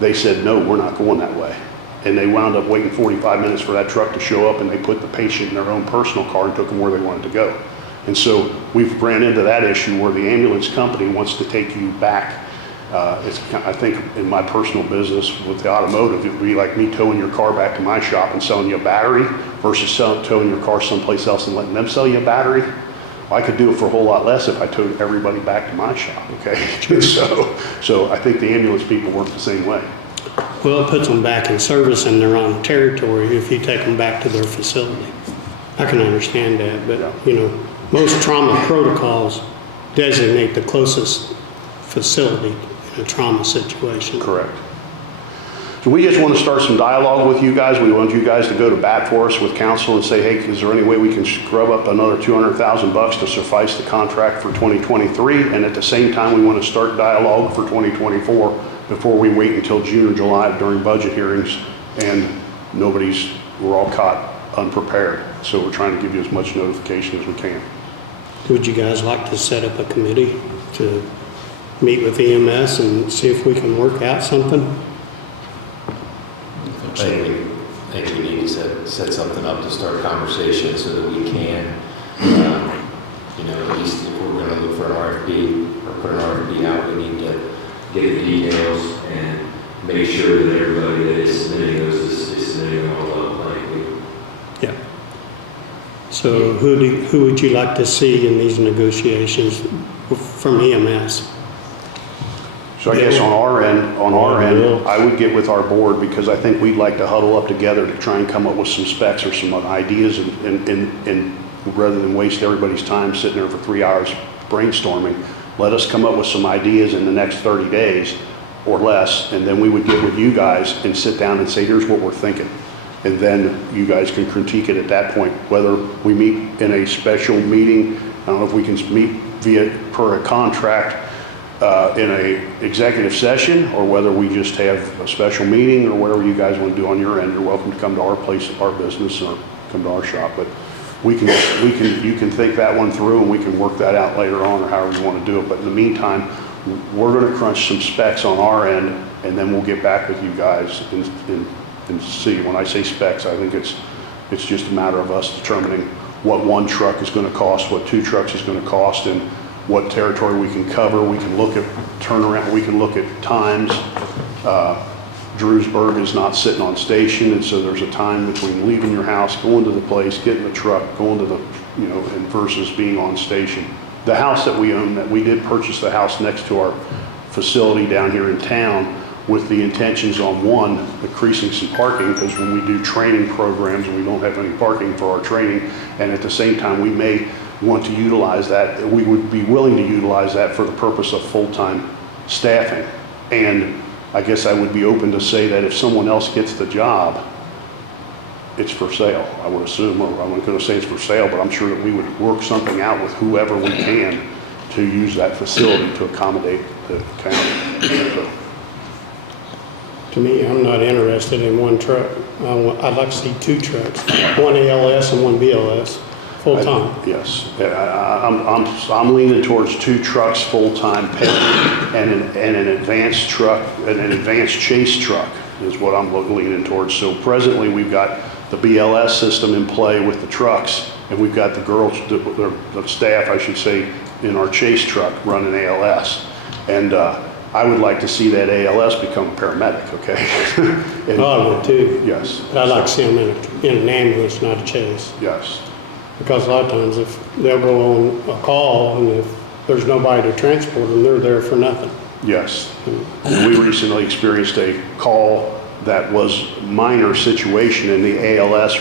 they said, no, we're not going that way. And they wound up waiting 45 minutes for that truck to show up, and they put the patient in their own personal car and took them where they wanted to go. And so we've ran into that issue where the ambulance company wants to take you back. I think in my personal business with the automotive, it would be like me towing your car back to my shop and selling you a battery versus towing your car someplace else and letting them sell you a battery. Well, I could do it for a whole lot less if I towed everybody back to my shop, okay? So I think the ambulance people work the same way. Well, it puts them back in service in their own territory if you take them back to their facility. I can understand that, but most trauma protocols designate the closest facility in a trauma situation. Correct. So we just want to start some dialogue with you guys. We want you guys to go to bat for us with council and say, hey, is there any way we can scrub up another $200,000 to suffice the contract for 2023? And at the same time, we want to start dialogue for 2024 before we wait until June or July during budget hearings and we're all caught unprepared. So we're trying to give you as much notification as we can. Would you guys like to set up a committee to meet with EMS and see if we can work out something? I think we need to set something up to start conversation so that we can, at least if we're going to look for an RFP or put an RFP out, we need to get the details and make sure that everybody that is submitting those is submitting them all up plainly. Yeah. So who would you like to see in these negotiations from EMS? So I guess on our end, I would get with our board because I think we'd like to huddle up together to try and come up with some specs or some ideas and rather than waste everybody's time sitting there for 3 hours brainstorming, let us come up with some ideas in the next 30 days or less, and then we would get with you guys and sit down and say, here's what we're thinking. And then you guys can critique it at that point, whether we meet in a special meeting, I don't know if we can meet per a contract, in a executive session, or whether we just have a special meeting, or whatever you guys want to do on your end. You're welcome to come to our place, our business, or come to our shop. But you can think that one through, and we can work that out later on, or however you want to do it. But in the meantime, we're going to crunch some specs on our end, and then we'll get back with you guys and see. When I say specs, I think it's just a matter of us determining what one truck is going to cost, what 2 trucks is going to cost, and what territory we can cover. We can look at turnaround, we can look at times. Drewsburg is not sitting on station, and so there's a time between leaving your house, going to the place, getting the truck, going to the, and versus being on station. The house that we own, that we did purchase the house next to our facility down here in town with the intentions on one, increasing some parking, because when we do training programs, we don't have any parking for our training, and at the same time, we may want to utilize that. We would be willing to utilize that for the purpose of full-time staffing. And I guess I would be open to say that if someone else gets the job, it's for sale, I would assume, or I'm not going to say it's for sale, but I'm sure that we would work something out with whoever we can to use that facility to accommodate the county. So. To me, I'm not interested in one truck. I'd like to see 2 trucks, one ALS and one BLS. Full-time? Yes. I'm leaning towards 2 trucks full-time paid and an advanced truck, an advanced chase truck is what I'm leaning towards. So presently we've got the BLS system in play with the trucks, and we've got the girls, the staff, I should say, in our chase truck running ALS. And I would like to see that ALS become a paramedic, okay? I would too. Yes. But I'd like to see them in an ambulance, not a chase. Yes. Because a lot of times if they'll go on a call and if there's nobody to transport them, they're there for nothing. Yes. And we recently experienced a call that was minor situation, and the ALS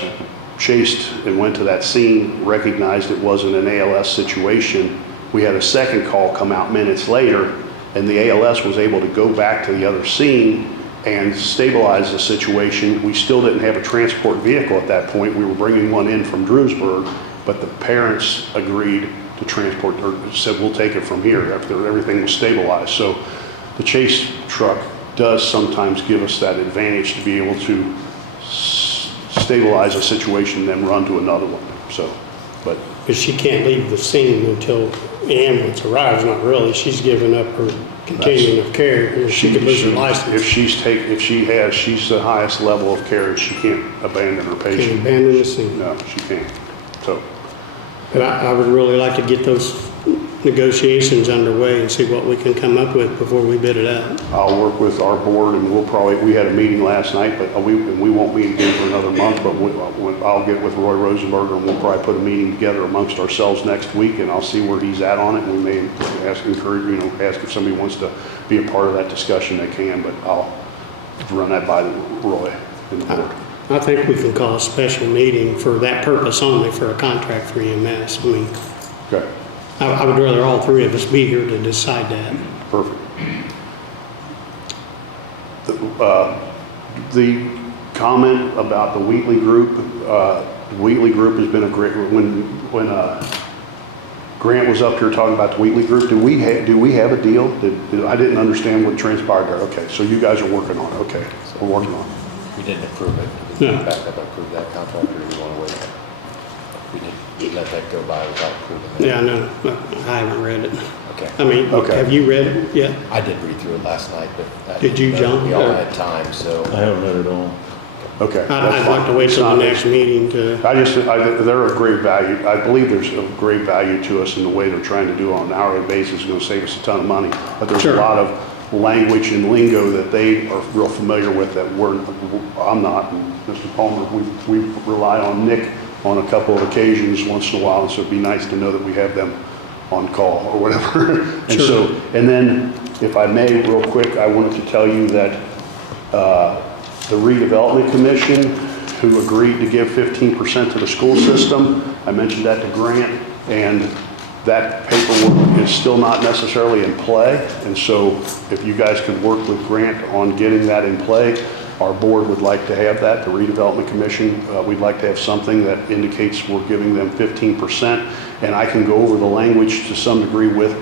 chased and went to that scene, recognized it wasn't an ALS situation. We had a second call come out minutes later, and the ALS was able to go back to the other scene and stabilize the situation. We still didn't have a transport vehicle at that point. We were bringing one in from Drewsburg, but the parents agreed to transport, or said, we'll take it from here after everything was stabilized. So the chase truck does sometimes give us that advantage to be able to stabilize a situation and then run to another one. So, but she can't leave the scene until the ambulance arrives, not really. She's given up her continuum of care. She could lose her license. She's the highest level of care. She can't abandon her patient. Can't abandon the scene. No, she can't. So. But I would really like to get those negotiations underway and see what we can come up with before we bid it out. I'll work with our board, and we had a meeting last night, but we won't meet again for another month, but I'll get with Roy Rosenberger, and we'll probably put a meeting together amongst ourselves next week, and I'll see where he's at on it, and we may ask if somebody wants to be a part of that discussion, they can, but I'll run that by Roy and the board. I think we can call a special meeting for that purpose only, for a contract for EMS. I mean, okay. I would rather all 3 of us be here to decide that. Perfect. the comment about the Wheatley Group, Wheatley Group has been a great, when Grant was up here talking about the Wheatley Group, do we have a deal? I didn't understand what transpired there. Okay, so you guys are working on it. Okay, we're working on it. We didn't approve it. We No. came back up and approved that contract, or we want to wait? We let that go by without approving it. Yeah, I know, but I haven't read it. Okay. I mean, Okay. have you read it yet? I did read through it last night, but. Did you, John? We all had time, so. I haven't read it all. Okay. I'd like to wait till the next meeting to, They're of great value. I believe there's of great value to us in the way they're trying to do it on an hourly basis. It's going to save us a ton of money. But there's Sure. a lot of language and lingo that they are real familiar with that I'm not. And Mr. Palmer, we rely on Nick on a couple of occasions once in a while, and so it'd be nice to know that we have them on call or whatever. And Sure. and then, if I may, real quick, I wanted to tell you that the redevelopment commission, who agreed to give 15% to the school system, I mentioned that to Grant, and that paperwork is still not necessarily in play. And so if you guys could work with Grant on getting that in play, our board would like to have that, the redevelopment commission. We'd like to have something that indicates we're giving them 15%. And I can go over the language to some degree with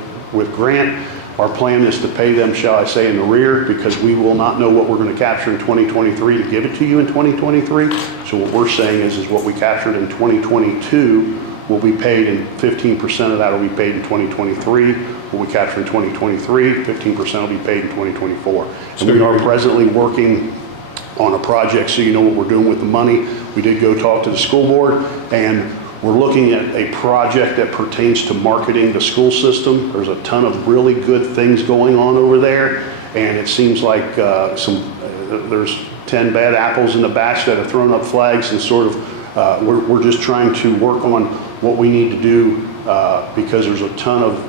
Grant. Our plan is to pay them, shall I say, in the rear, because we will not know what we're going to capture in 2023 to give it to you in 2023. So what we're saying is what we captured in 2022 will be paid, and 15% of that will be paid in 2023. What we capture in 2023, 15% will be paid in 2024. And we are presently working on a project, so you know what we're doing with the money. We did go talk to the school board, and we're looking at a project that pertains to marketing the school system. There's a ton of really good things going on over there, and it seems like there's 10 bad apples in the batch that have thrown up flags, and sort of we're just trying to work on what we need to do because there's a ton of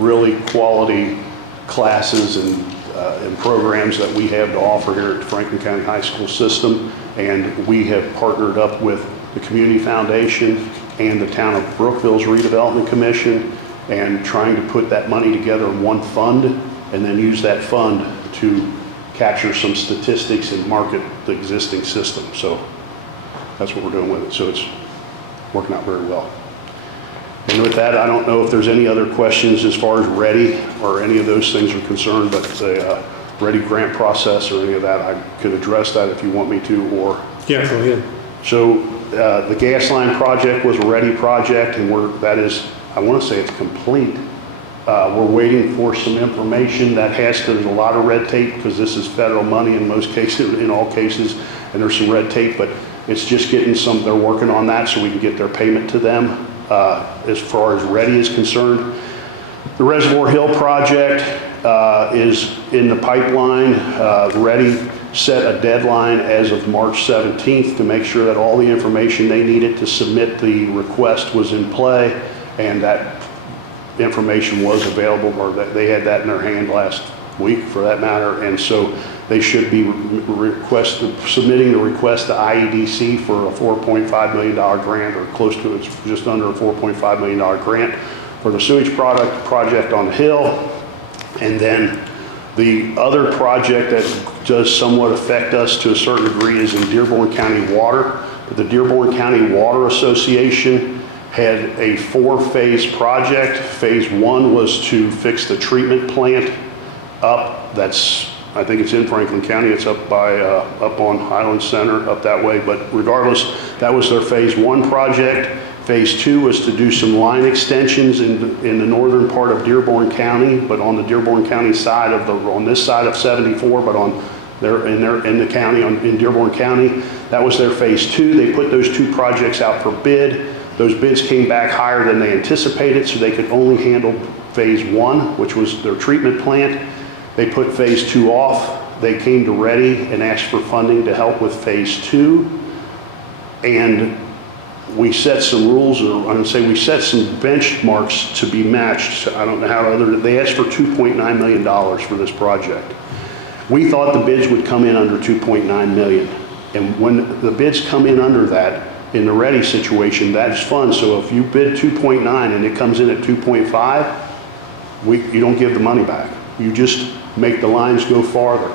really quality classes and programs that we have to offer here at the Franklin County High School system, and we have partnered up with the Community Foundation and the Town of Brookville's Redevelopment Commission, and trying to put that money together in one fund, and then use that fund to capture some statistics and market the existing system. So that's what we're doing with it. So it's working out very well. And with that, I don't know if there's any other questions as far as READY or any of those things are concerned, but the READY grant process or any of that, I could address that if you want me to, or... yeah, go ahead. So the gas line project was a READY project, and I want to say it's complete. We're waiting for some information that there's a lot of red tape because this is federal money in most cases, in all cases, and there's some red tape, but it's just getting they're working on that so we can get their payment to them. As far as READY is concerned, the Reservoir Hill project is in the pipeline. READY set a deadline as of March 17th to make sure that all the information they needed to submit the request was in play, and that information was available, or that they had that in their hand last week for that matter, and so they should be submitting the request to IEDC for a $4.5 million grant, or close to it, just under a $4.5 million grant for the sewage project on the Hill. And then the other project that does somewhat affect us to a certain degree is in Dearborn County Water. But the Dearborn County Water Association had a 4-phase project. Phase 1 was to fix the treatment plant up. I think it's in Franklin County. It's up on Highland Center, up that way. But regardless, that was their phase 1 project. Phase 2 was to do some line extensions in the northern part of Dearborn County, but on the Dearborn County side on this side of 74, but in the county, in Dearborn County. That was their phase 2. They put those 2 projects out for bid. Those bids came back higher than they anticipated, so they could only handle phase 1, which was their treatment plant. They put phase 2 off. They came to READY and asked for funding to help with phase 2. And we set some rules, or I'm going to say we set some benchmarks to be matched. I don't know how they asked for $2.9 million for this project. We thought the bids would come in under $2.9 million. And when the bids come in under that, in the READY situation, that's fun. So if you bid 2.9 and it comes in at 2.5, you don't give the money back. You just make the lines go farther.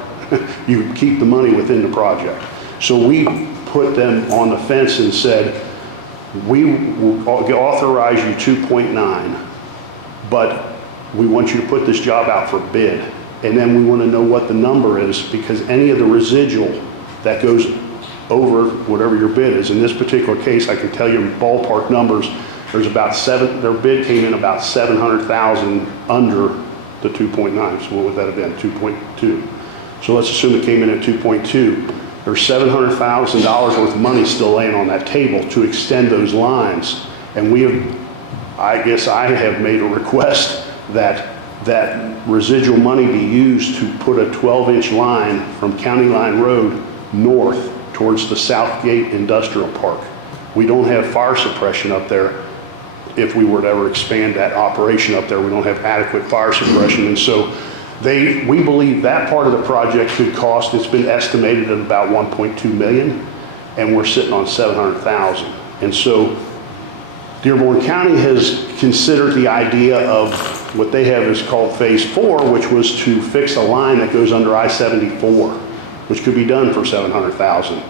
You keep the money within the project. So we put them on the fence and said, we will authorize you 2.9, but we want you to put this job out for bid. And then we want to know what the number is, because any of the residual that goes over whatever your bid is. In this particular case, I can tell you ballpark numbers, there's about their bid came in about 700,000 under the 2.9. So what would that have been, 2.2? So let's assume it came in at 2.2. There's $700,000 worth of money still laying on that table to extend those lines. And I guess I have made a request that that residual money be used to put a 12-inch line from County Line Road north towards the Southgate Industrial Park. We don't have fire suppression up there. If we were to ever expand that operation up there, we don't have adequate fire suppression. And so we believe that part of the project could cost, it's been estimated at about 1.2 million, and we're sitting on 700,000. And so Dearborn County has considered the idea of what they have is called Phase 4, which was to fix a line that goes under I-74, which could be done for 700,000.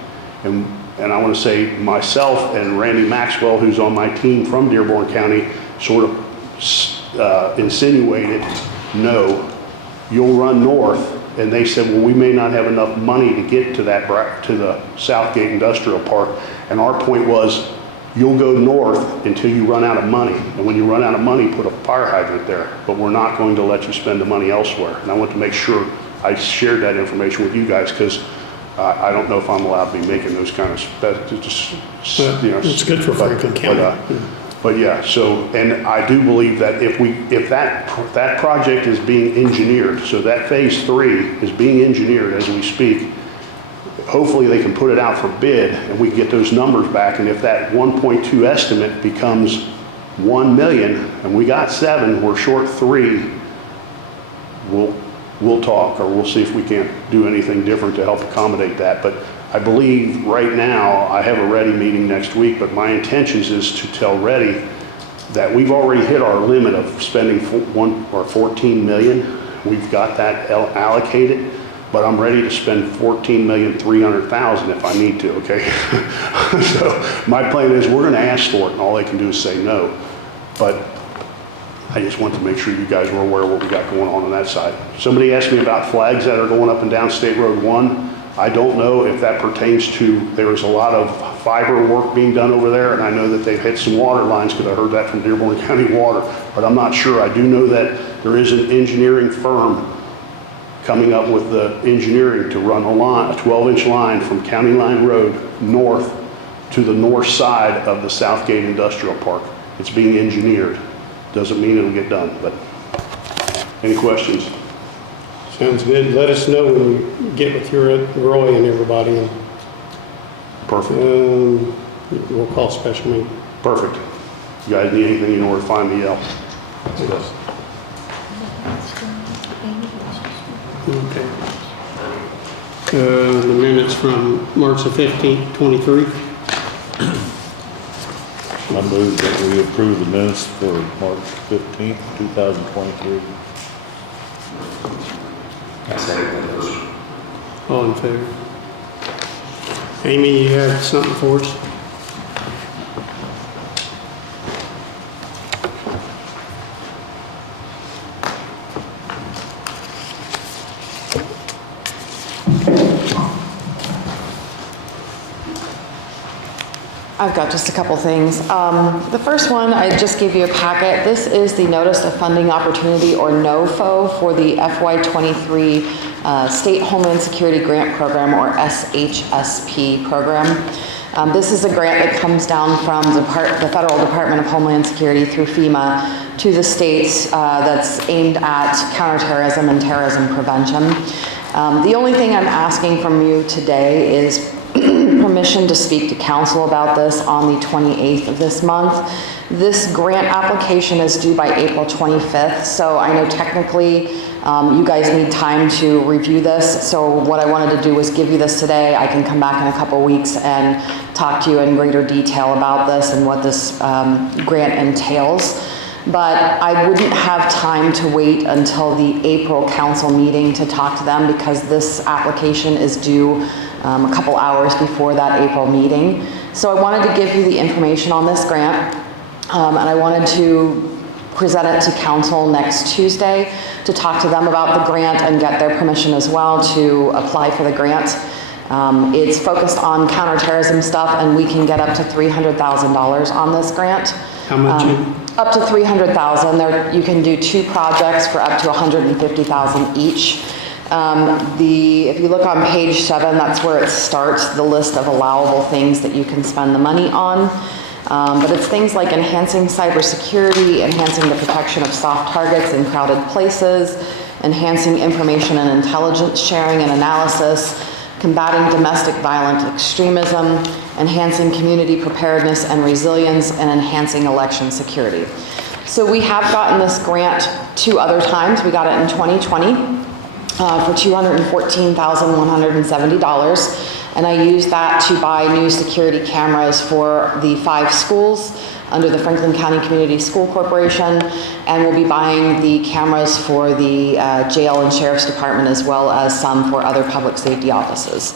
And I want to say myself and Randy Maxwell, who's on my team from Dearborn County, sort of insinuated, no, you'll run north. And they said, well, we may not have enough money to get to the Southgate Industrial Park. And our point was, you'll go north until you run out of money. And when you run out of money, put a fire hydrant there. But we're not going to let you spend the money elsewhere. And I want to make sure I shared that information with you guys, because I don't know if I'm allowed to be making those kind of, It's good for Franklin County. But yeah, so, and I do believe that if that project is being engineered, so that Phase 3 is being engineered as we speak, hopefully they can put it out for bid and we can get those numbers back. And if that 1.2 estimate becomes 1 million and we got 7, we're short 3, we'll talk, or we'll see if we can't do anything different to help accommodate that. But I believe right now, I have a READY meeting next week, but my intentions is to tell READY that we've already hit our limit of spending 14 million. We've got that allocated, but I'm ready to spend 14,300,000 if I need to, okay? So my plan is we're gonna ask for it and all they can do is say no. But I just want to make sure you guys were aware of what we got going on that side. Somebody asked me about flags that are going up and down State Road 1. I don't know if that pertains to, there is a lot of fiber work being done over there, and I know that they've hit some water lines because I heard that from Dearborn County Water, but I'm not sure. I do know that there is an engineering firm coming up with the engineering to run a 12-inch line from County Line Road north to the north side of the Southgate Industrial Park. It's being engineered. Doesn't mean it'll get done, but any questions? Sounds good. Let us know when you get with your Roy and everybody. Perfect. We'll call a special meeting. Perfect. You guys need anything, you know where to find me, Okay. The minutes from March the 15th, 23. I move that we approve the minutes for March 15th, 2023. I second that motion. All in favor? Amy, you have something for us? I've got just a couple things. The first one, I just gave you a packet. This is the Notice of Funding Opportunity, or NOFO, for the FY23 State Homeland Security Grant Program, or SHSP program. This is a grant that comes down from the Federal Department of Homeland Security through FEMA to the states that's aimed at counterterrorism and terrorism prevention. The only thing I'm asking from you today is permission to speak to council about this on the 28th of this month. This grant application is due by April 25th, so I know technically you guys need time to review this. So what I wanted to do was give you this today. I can come back in a couple weeks and talk to you in greater detail about this and what this grant entails. but I wouldn't have time to wait until the April council meeting to talk to them because this application is due a couple hours before that April meeting. So I wanted to give you the information on this grant, and I wanted to present it to council next Tuesday to talk to them about the grant and get their permission as well to apply for the grant. It's focused on counterterrorism stuff, and we can get up to $300,000 on this grant. How much? Up to $300,000. There, you can do 2 projects for up to $150,000 each. If you look on page 7, that's where it starts, the list of allowable things that you can spend the money on. But it's things like enhancing cybersecurity, enhancing the protection of soft targets in crowded places, enhancing information and intelligence sharing and analysis, combating domestic violent extremism, enhancing community preparedness and resilience, and enhancing election security. So we have gotten this grant 2 other times. We got it in 2020 for $214,170. And I used that to buy new security cameras for the 5 schools under the Franklin County Community School Corporation, and we'll be buying the cameras for the jail and sheriff's department as well as some for other public safety offices.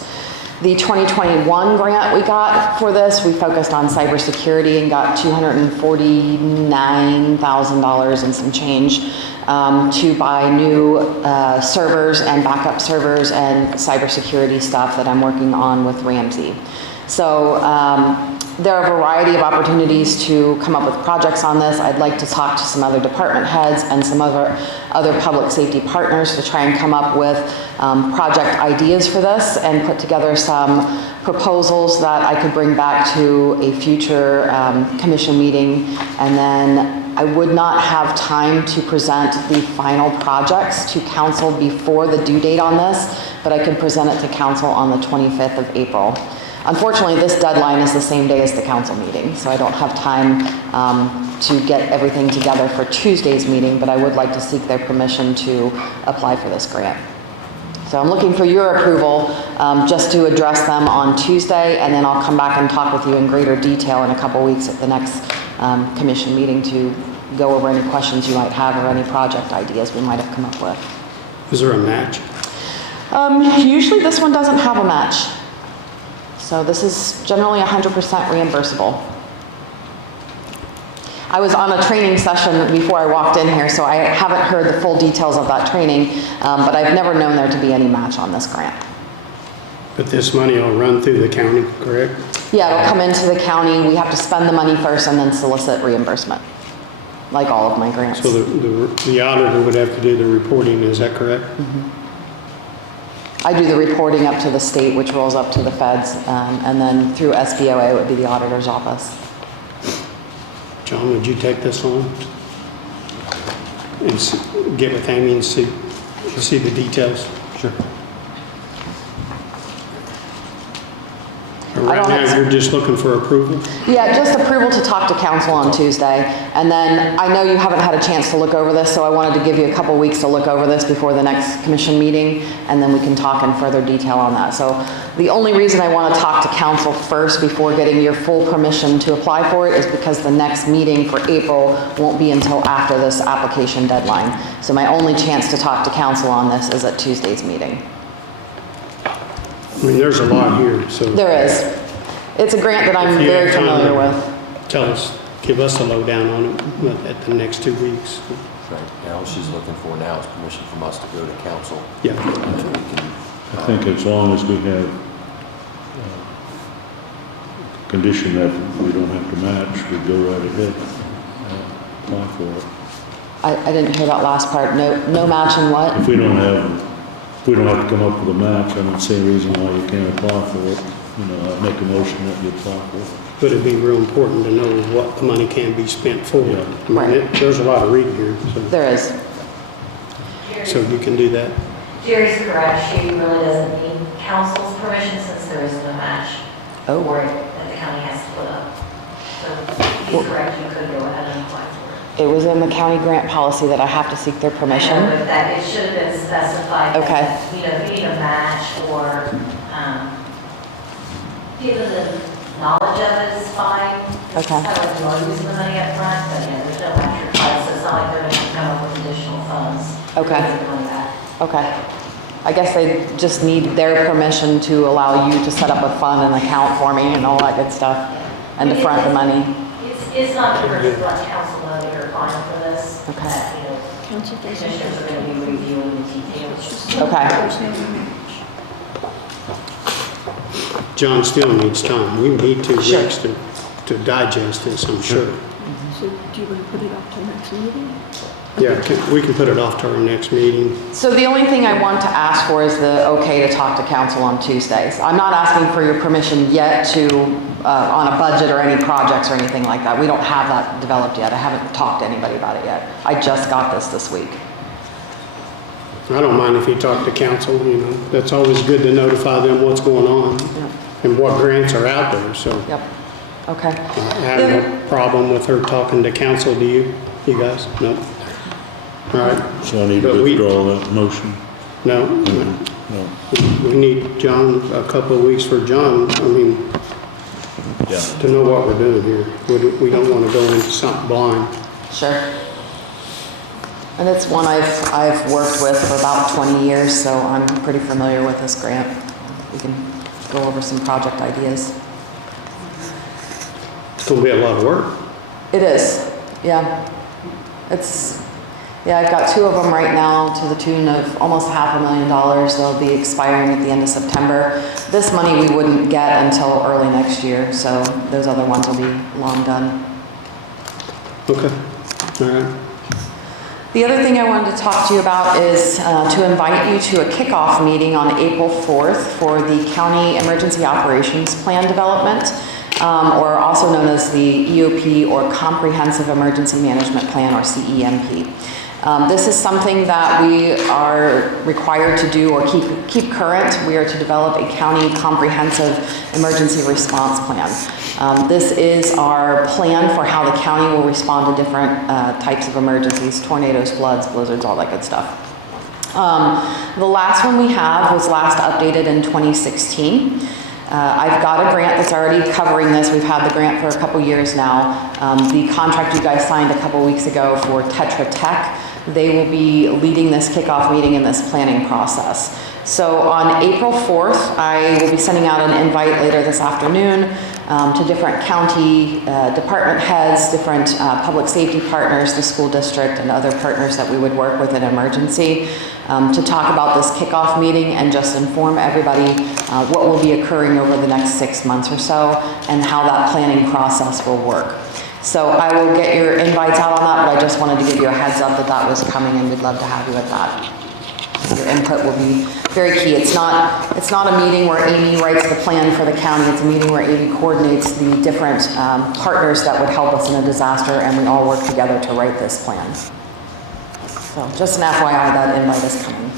The 2021 grant we got for this, we focused on cybersecurity and got $249,000 and some change to buy new servers and backup servers and cybersecurity stuff that I'm working on with Ramsey. So there are a variety of opportunities to come up with projects on this. I'd like to talk to some other department heads and some other public safety partners to try and come up with project ideas for this and put together some proposals that I could bring back to a future commission meeting. And then I would not have time to present the final projects to council before the due date on this, but I could present it to council on the 25th of April. Unfortunately, this deadline is the same day as the council meeting, so I don't have time to get everything together for Tuesday's meeting, but I would like to seek their permission to apply for this grant. So I'm looking for your approval just to address them on Tuesday, and then I'll come back and talk with you in greater detail in a couple weeks at the next commission meeting to go over any questions you might have or any project ideas we might have come up with. Is there a match? Usually this one doesn't have a match. So this is generally 100% reimbursable. I was on a training session before I walked in here, so I haven't heard the full details of that training, but I've never known there to be any match on this grant. But this money will run through the county, correct? Yeah, it'll come into the county. We have to spend the money first and then solicit reimbursement, like all of my grants. So the auditor would have to do the reporting, is that correct? Mm-hmm. I do the reporting up to the state, which rolls up to the feds, and then through SBOA, it would be the auditor's office. John, would you take this on? And get with Amy and see the details? Sure. Right now, you're just looking for approval? Yeah, just approval to talk to council on Tuesday. And then I know you haven't had a chance to look over this, so I wanted to give you a couple weeks to look over this before the next commission meeting, and then we can talk in further detail on that. So the only reason I want to talk to council first before getting your full permission to apply for it is because the next meeting for April won't be until after this application deadline. So my only chance to talk to council on this is at Tuesday's meeting. I mean, there's a lot here, so. There is. It's a grant that I'm very familiar with. Give us a lowdown on it at the next 2 weeks. Right, now what she's looking for now is permission from us to go to council. Yeah. And then we can, I think as long as we have condition that we don't have to match, we go right ahead, apply for it. I didn't hear that last part. No match in what? If we don't have to come up with a match, I don't see a reason why you can't apply for it. You know, I'd make a motion that you apply for it. But it'd be real important to know what the money can be spent for. Yeah. I mean, there's a lot of reading here. There is. So you can do that. Jerry's correct, she really doesn't need council's permission since there is no match for it that the county has to put up. So he's correct, you could go ahead and apply for it. It was in the county grant policy that I have to seek their permission. I know, but that it should have been specified. Okay. That, you know, if you need a match or given the knowledge of it is fine. Okay. I don't know using the money up front, but yeah, there's no match required. not like they're going to come up with additional funds. Okay. Based on that. Okay. I guess they just need their permission to allow you to set up a fund and account for me and all that good stuff, and to front the money. It's not the first let council know that you're applying for this. Okay. That, you know, commissioners are going to be reviewing the details. Okay. John still needs time. We need 2 Sure. weeks to digest this, I'm sure. So do you want to put it off till next meeting? Yeah, we can put it off to our next meeting. So the only thing I want to ask for is the okay to talk to council on Tuesdays. I'm not asking for your permission yet to, on a budget or any projects or anything like that. We don't have that developed yet. I haven't talked to anybody about it yet. I just got this week. I don't mind if you talk to council, you know. That's always good to notify them what's going on Yep. and what grants are out there, so. Yep. Okay. I have no problem with her talking to council, do you? You guys? No? All right. So I need to But we- withdraw that motion. No? No. We need John, a couple of weeks for John, I mean, Yeah. to know what we're doing here. We don't want to go into something blind. Sure. And it's one I've worked with for about 20 years, so I'm pretty familiar with this grant. We can go over some project ideas. It's going to be a lot of work. It is, yeah. I've got 2 of them right now to the tune of almost $500,000. They'll be expiring at the end of September. This money we wouldn't get until early next year, so those other ones will be long done. Okay. All right. The other thing I wanted to talk to you about is to invite you to a kickoff meeting on April 4th for the County Emergency Operations Plan Development, or also known as the EOP, or Comprehensive Emergency Management Plan, or CEMP. This is something that we are required to do or keep current. We are to develop a county comprehensive emergency response plan. This is our plan for how the county will respond to different types of emergencies: tornadoes, floods, blizzards, all that good stuff. The last one we have was last updated in 2016. I've got a grant that's already covering this. We've had the grant for a couple years now. The contract you guys signed a couple weeks ago for Tetra Tech, they will be leading this kickoff meeting in this planning process. So on April 4th, I will be sending out an invite later this afternoon to different county department heads, different public safety partners, the school district, and other partners that we would work with in emergency to talk about this kickoff meeting and just inform everybody what will be occurring over the next 6 months or so and how that planning process will work. So I will get your invites out on that, but I just wanted to give you a heads up that that was coming, and we'd love to have you at that. Your input will be very key. It's not a meeting where Amy writes the plan for the county. It's a meeting where Amy coordinates the different partners that would help us in a disaster, and we all work together to write this plan. So just an FYI, that invite is coming.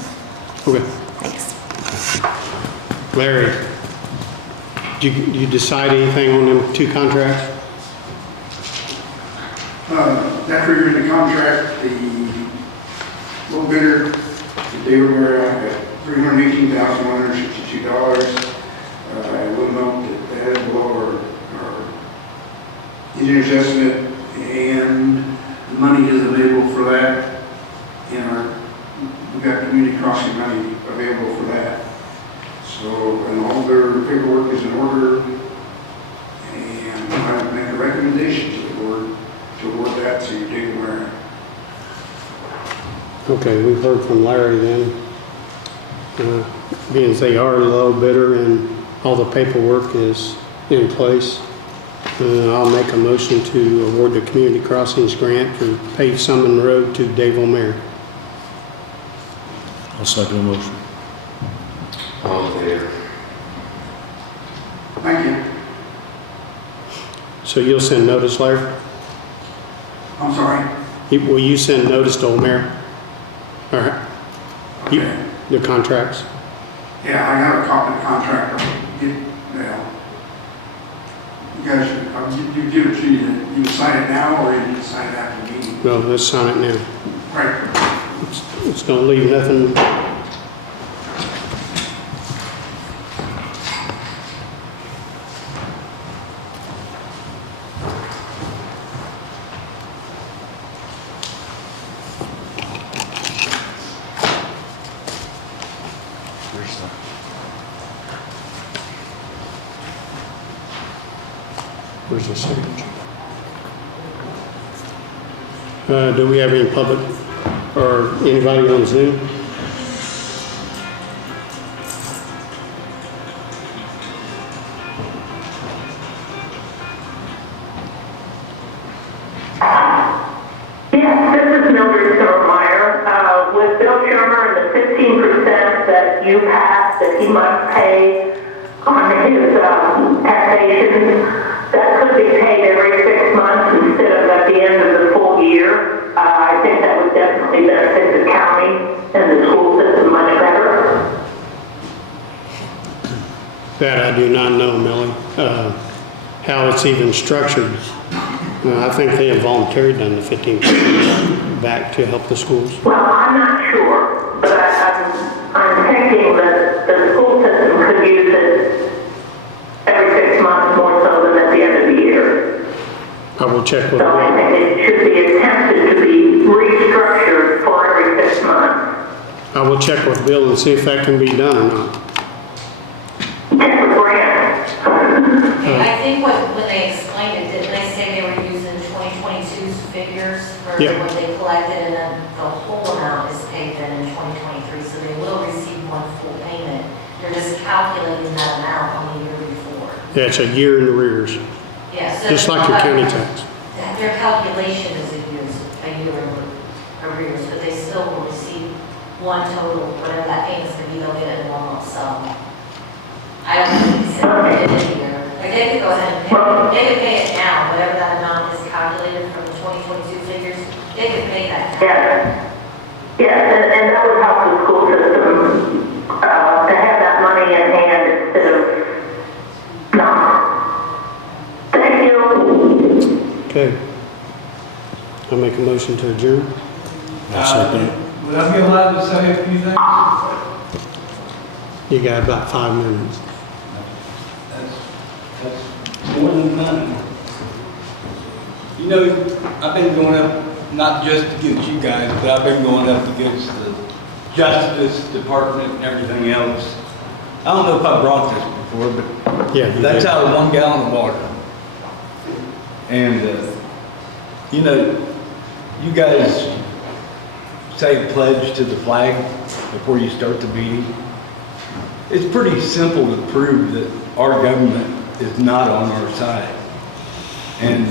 Okay. Thanks. Larry, did you decide anything on them 2 contracts? After reviewing the contract, the low bidder, they were at $318,162. I will note that that is below our engineer's estimate, and the money is available for that. We've got community crossing money available for that. So, and all their paperwork is in order, and I would make a recommendation to the board to award that to David Warren. Okay, we've heard from Larry then. Being as they are a low bidder and all the paperwork is in place, I'll make a motion to award the Community Crossings Grant for pave Sunman Road to Dave O'Meara. I'll second the motion. All in favor? Thank you. So you'll send notice, Larry? I'm sorry. Will you send notice to O'Meara? All right. Okay. The contracts? Yeah, I got a copy of the contract. You guys, you give it to you. You can sign it now, or you can sign it after the meeting. No, let's sign it now. Right. It's gonna leave nothing. Where's the signature? Do we have any public or anybody on Zoom? Yes, this is Mildred Silvermeyer. With Bill Shermer and the 15% that you passed that he must pay on his taxation, that could be paid every 6 months instead of at the end of the full year. I think that would definitely benefit the county and the school system much better. That I do not know, Millie, how it's even structured. I think they have voluntarily done the 15% back to help the schools. Well, I'm not sure, but I'm thinking that the school system could use it every 6 months more so than at the end of the year. I will check with So I think it should be attempted to be restructured for every 6 months. I will check with Bill and see if that can be done or not. Check with Grant. I think when they explained it, didn't they say they were using 2022's figures for Yeah. what they collected, and then the whole amount is paid then in 2023, so they will receive one full payment. They're just calculating that amount on the year before. Yeah, it's a year in arrears, Yeah, so just like your county tax. their calculation is a year in arrears, but they still will receive one total, whatever that payment's gonna be, they'll get it in one lump sum. I don't think it's in a year. Like, they could go ahead and pay, they could pay it now, whatever that amount is calculated from the 2022 figures, they could pay that now. Yes. Yes, and that would help the school system to have that money in hand instead of not. Thank you. Okay. I'll make a motion to adjourn. Would I be allowed to say a few things? You got about 5 minutes. That's more than nothing. You know, I've been going up, not just against you guys, but I've been going up against the Justice Department and everything else. I don't know if I brought this before, but Yeah, you that's did. out of 1 gallon of water. And, you know, you guys say pledge to the flag before you start the meeting. It's pretty simple to prove that our government is not on our side. And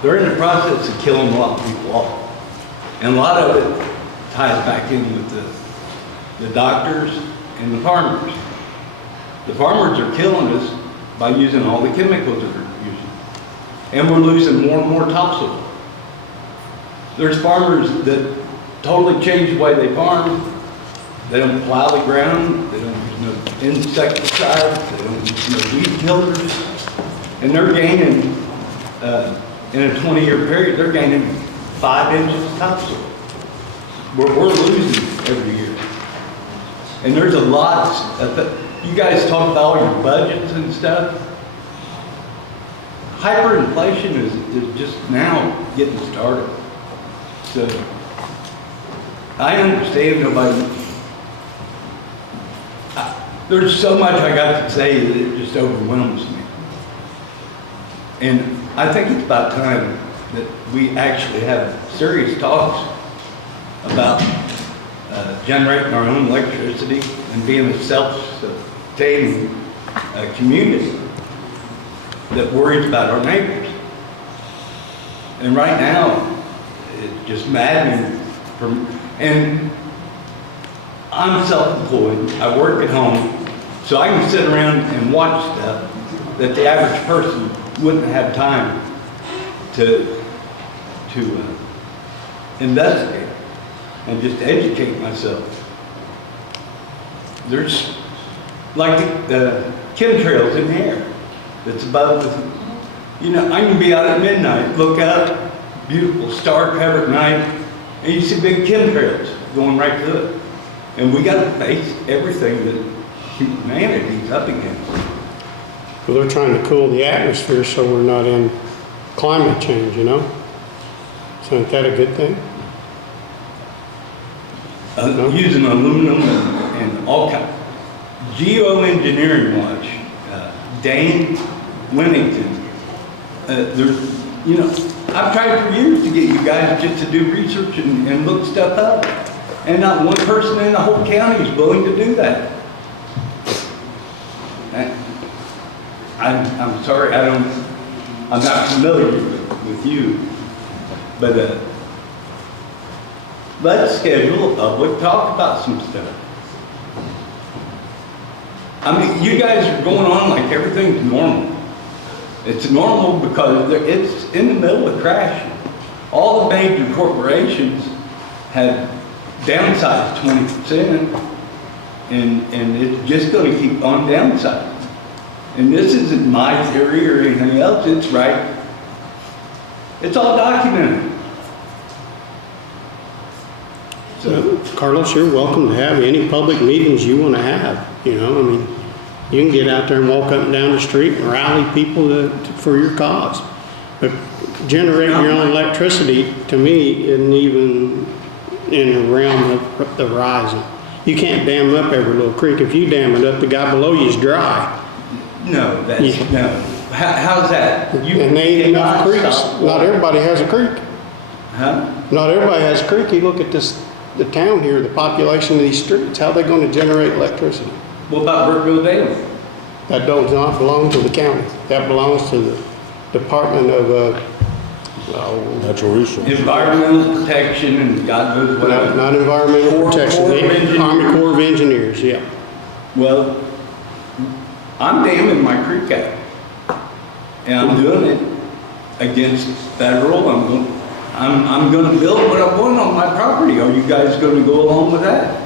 they're in the process of killing a lot of people off. And a lot of it ties back in with the doctors and the farmers. The farmers are killing us by using all the chemicals that they're using. And we're losing more and more topsoil. There's farmers that totally change the way they farm. They don't plow the ground, they don't use no insecticides, they don't use no weed killers. And they're gaining, in a 20-year period, they're gaining 5 inches of topsoil. We're losing every year. And there's a lot you guys talk about all your budgets and stuff. Hyperinflation is just now getting started. So I understand nobody. There's so much I got to say that it just overwhelms me. And I think it's about time that we actually have serious talks about generating our own electricity and being a self-sustaining community that worries about our neighbors. And right now, it's just maddening. And I'm self-employed. I work at home, so I can sit around and watch stuff that the average person wouldn't have time to investigate and just educate myself. There's like the chemtrails in the air that's above the, you know, I can be out at midnight, look out, beautiful star covered night, and you see big chemtrails going right to it. And we got to face everything that humanity's up against. Well, they're trying to cool the atmosphere so we're not in climate change, you know? So isn't that a good thing? No? Using aluminum and all kinds. Geoengineering watch, Dane Winnington I've tried for years to get you guys just to do research and look stuff up. And not one person in the whole county is willing to do that. And I'm sorry, I'm not familiar with you, but let's schedule a public talk about some stuff. I mean, you guys are going on like everything's normal. It's normal because it's in the middle of crashing. All the major corporations have downsized 20%, and it's just going to keep on downsizing. And this isn't my theory or anything else, it's right. It's all documented. So, Carlos, you're welcome to have any public meetings you want to have, I mean, you can get out there and walk up and down the street and rally people for your cause. But generating your own electricity, to me, isn't even in the realm of the horizon. You can't dam up every little creek. If you dam it up, the guy below you is dry. No, no. How's that? And they ain't enough creeks. Not everybody has a creek. Huh? Not everybody has a creek. You look at the town here, the population of these streets, how are they going to generate electricity? What about Brookville Dam? That does not belong to the county. That belongs to the Department of Natural resources. Environmental protection and God knows what else. Not environmental protection. Army Corps of Engineers, yeah. Well, I'm damming my creek out. And I'm doing it against federal. I'm going to build what I want on my property. Are you guys going to go along with that?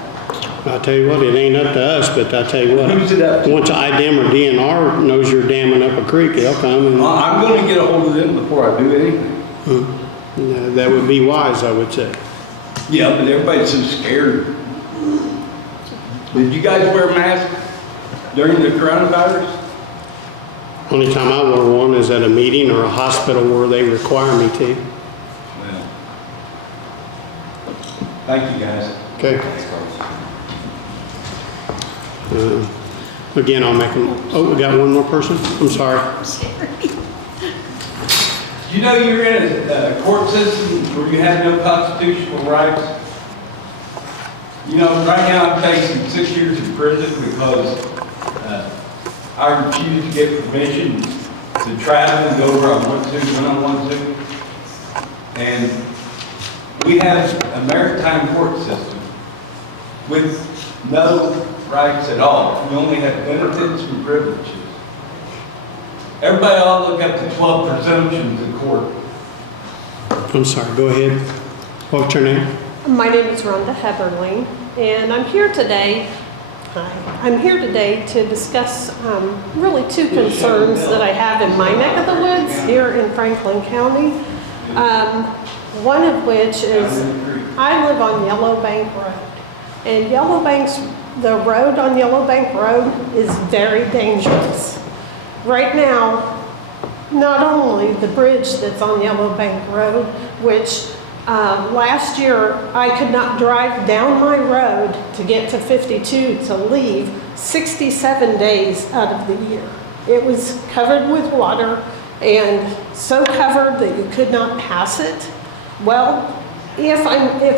I'll tell you what, it ain't up to us, but I'll tell you what. Who's it up to? Once IDEM or DNR knows you're damming up a creek, they'll come and... I'm going to get a hold of them before I do anything. That would be wise, I would say. Yeah, but everybody's so scared. Did you guys wear masks during the coronavirus? Only time I wear one is at a meeting or a hospital where they require me to. Well, thank you guys. Okay. Again, I'll make them. Oh, we got one more person? I'm sorry. You know you're in a court system where you have no constitutional rights? Right now I'm facing 6 years in prison because I refused to get permission to travel and go where I want to, when I want to. And we have a maritime court system with no rights at all. We only have benefits and privileges. Everybody ought to look up the 12 presumptions in court. I'm sorry, go ahead. What's your name? My name is Rhonda Heberling, and I'm here today to discuss really two concerns that I have in my neck of the woods here in Franklin County. One of which is I live on Yellow Bank Road, and the road on Yellow Bank Road is very dangerous. Right now, not only the bridge that's on Yellow Bank Road, which last year I could not drive down my road to get to 52 to leave 67 days out of the year. It was covered with water and so covered that you could not pass it. Well, if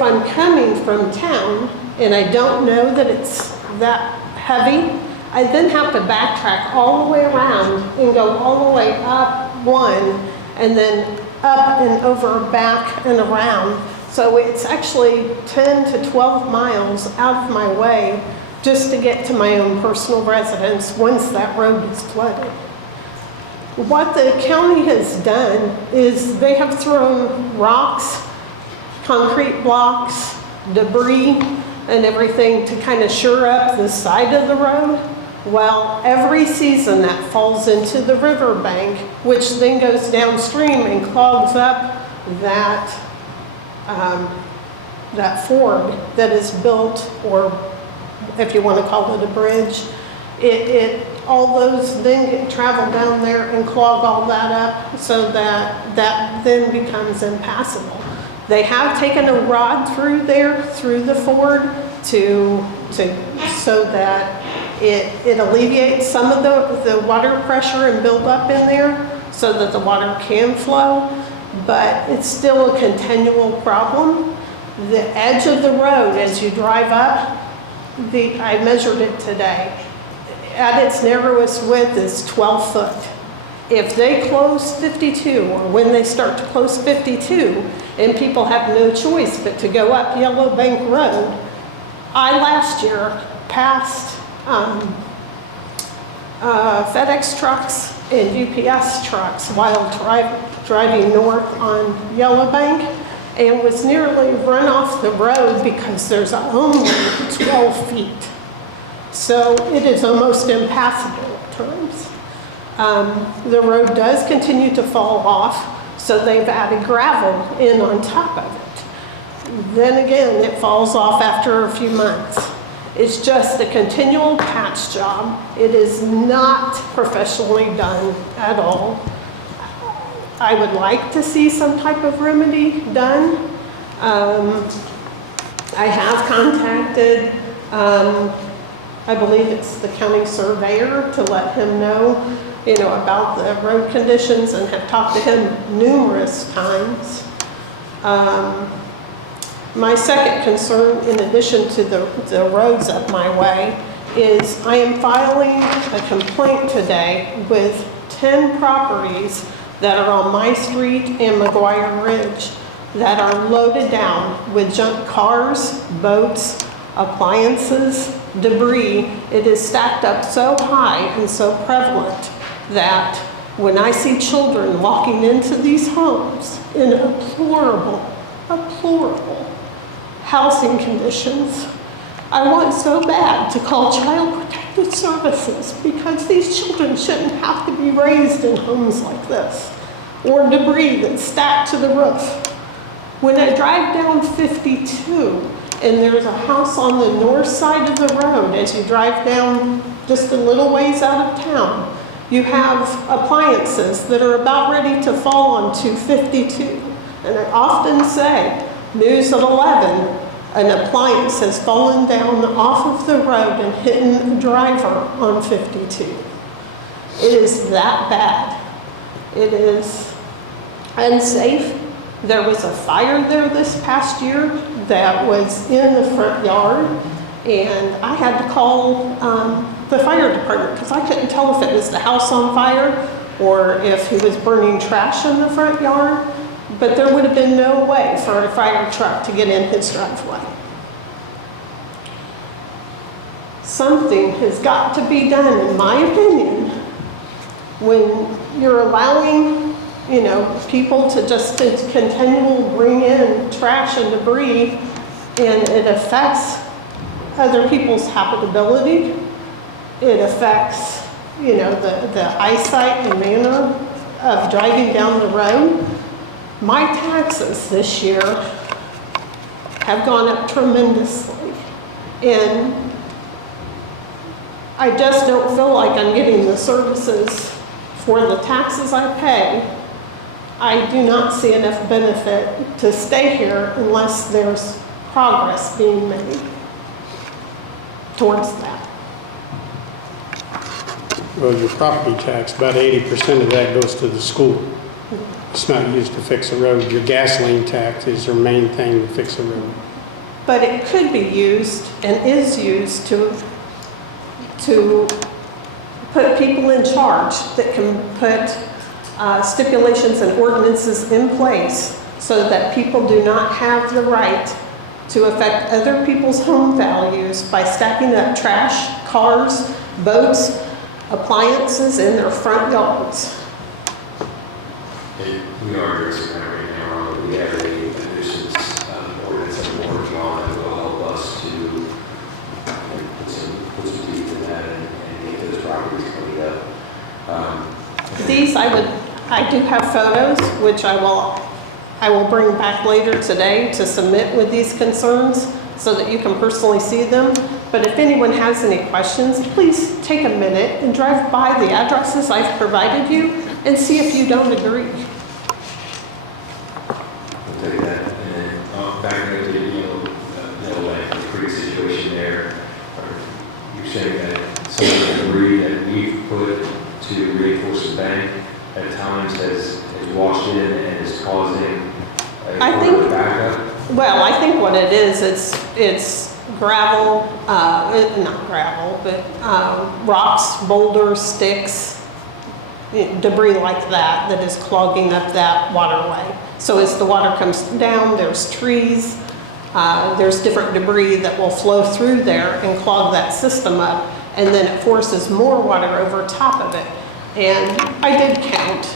I'm coming from town and I don't know that it's that heavy, I then have to backtrack all the way around and go all the way up one and then up and over, back and around. So it's actually 10 to 12 miles out of my way just to get to my own personal residence once that road is flooded. What the county has done is they have thrown rocks, concrete blocks, debris, and everything to kind of shore up the side of the road. Well, every season that falls into the riverbank, which then goes downstream and clogs up that ford that is built, or if you want to call it a bridge, all those then travel down there and clog all that up so that then becomes impassable. They have taken a rod through there, through the ford, so that it alleviates some of the water pressure and build up in there. so that the water can flow, but it's still a continual problem. The edge of the road, as you drive up, I measured it today, at its narrowest width is 12 foot. If they close 52, or when they start to close 52, and people have no choice but to go up Yellow Bank Road, I last year passed FedEx trucks and UPS trucks while driving north on Yellow Bank, and was nearly run off the road because there's only 12 feet. So it is almost impassable at times. The road does continue to fall off, so they've added gravel in on top of it. Then again, it falls off after a few months. It's just a continual patch job. It is not professionally done at all. I would like to see some type of remedy done. I have contacted, I believe it's the county surveyor, to let him know, about the road conditions, and have talked to him numerous times. My second concern, in addition to the roads up my way, is I am filing a complaint today with 10 properties that are on my street and McGuire Ridge that are loaded down with junk cars, boats, appliances, debris. It is stacked up so high and so prevalent that when I see children walking into these homes in deplorable housing conditions, I want so bad to call Child Protective Services, because these children shouldn't have to be raised in homes like this, or debris that's stacked to the roof. When I drive down 52 and there's a house on the north side of the road, as you drive down just a little ways out of town, you have appliances that are about ready to fall onto 52. And I often say, news at 11, an appliance has fallen down off of the road and hit a driver on 52. It is that bad. It is unsafe. There was a fire there this past year that was in the front yard, and I had to call the fire department because I couldn't tell if it was the house on fire or if he was burning trash in the front yard. But there would have been no way for a fire truck to get in his driveway. Something has got to be done, in my opinion, when you're allowing, people to just continually bring in trash and debris, and it affects other people's habitability. It affects, the eyesight and manner of driving down the road. My taxes this year have gone up tremendously, and I just don't feel like I'm getting the services for the taxes I pay. I do not see enough benefit to stay here unless there's progress being made towards that. Well, your property tax, about 80% of that goes to the school. It's not used to fix a road. Your gasoline tax is your main thing to fix a road. But it could be used and is used to put people in charge that can put stipulations and ordinances in place so that people do not have the right to affect other people's home values by stacking up trash, cars, boats, appliances in their front yards. We are addressing that right now. We have a additions ordinance that we're working on that will help us to put some teeth in that and get those properties cleaned up. These I do have photos, which I will bring back later today to submit with these concerns so that you can personally see them. But if anyone has any questions, please take a minute and drive by the addresses I've provided you and see if you don't agree. I'll tell you that. And back into the creek situation there, you're saying that some of the debris that we've put to reinforce the bank at times has washed in and is causing I a think- backup? Well, I think what it is, it's gravel, not gravel, but rocks, boulders, sticks, debris like that that is clogging up that waterway. So as the water comes down, there's trees, there's different debris that will flow through there and clog that system up, and then it forces more water over top of it. And I did count.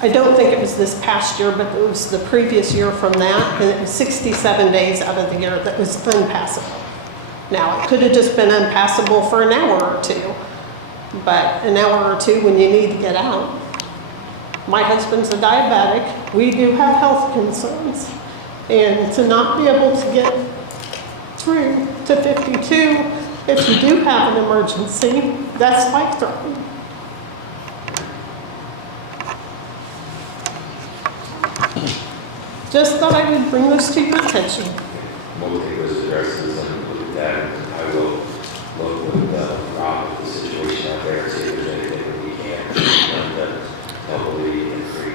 I don't think it was this past year, but it was the previous year from that, and it was 67 days out of the year that was unpassable. Now, it could have just been unpassable for an hour or two, but an hour or two when you need to get out. My husband's a diabetic. We do have health concerns. And to not be able to get through to 52, if you do have an emergency, that's life-threatening. Just thought I would bring this to your attention. We'll take those addresses and look at that, and I will look with Rob at the situation out there, and see if there's anything that we can help alleviate and free.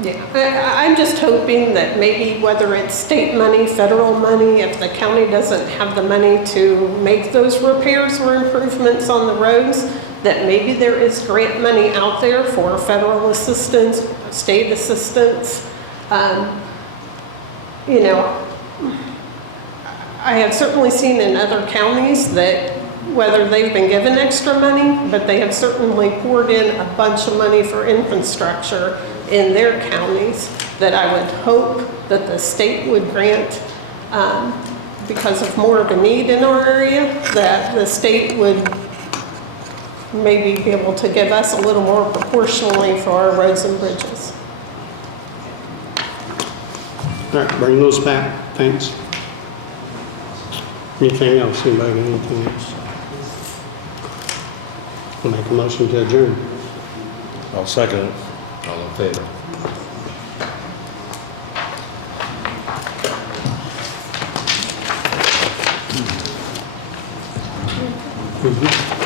Yeah, I'm just hoping that maybe whether it's state money, federal money, if the county doesn't have the money to make those repairs or improvements on the roads, that maybe there is grant money out there for federal assistance, state assistance. You know, I have certainly seen in other counties that whether they've been given extra money, but they have certainly poured in a bunch of money for infrastructure in their counties, that I would hope that the state would grant, because of more of a need in our area, that the state would maybe be able to give us a little more proportionally for our roads and bridges. All right, bring those back, thanks. Anything else, anybody got anything else? I'll make a motion to adjourn. I'll second it. All in favor? Mhm.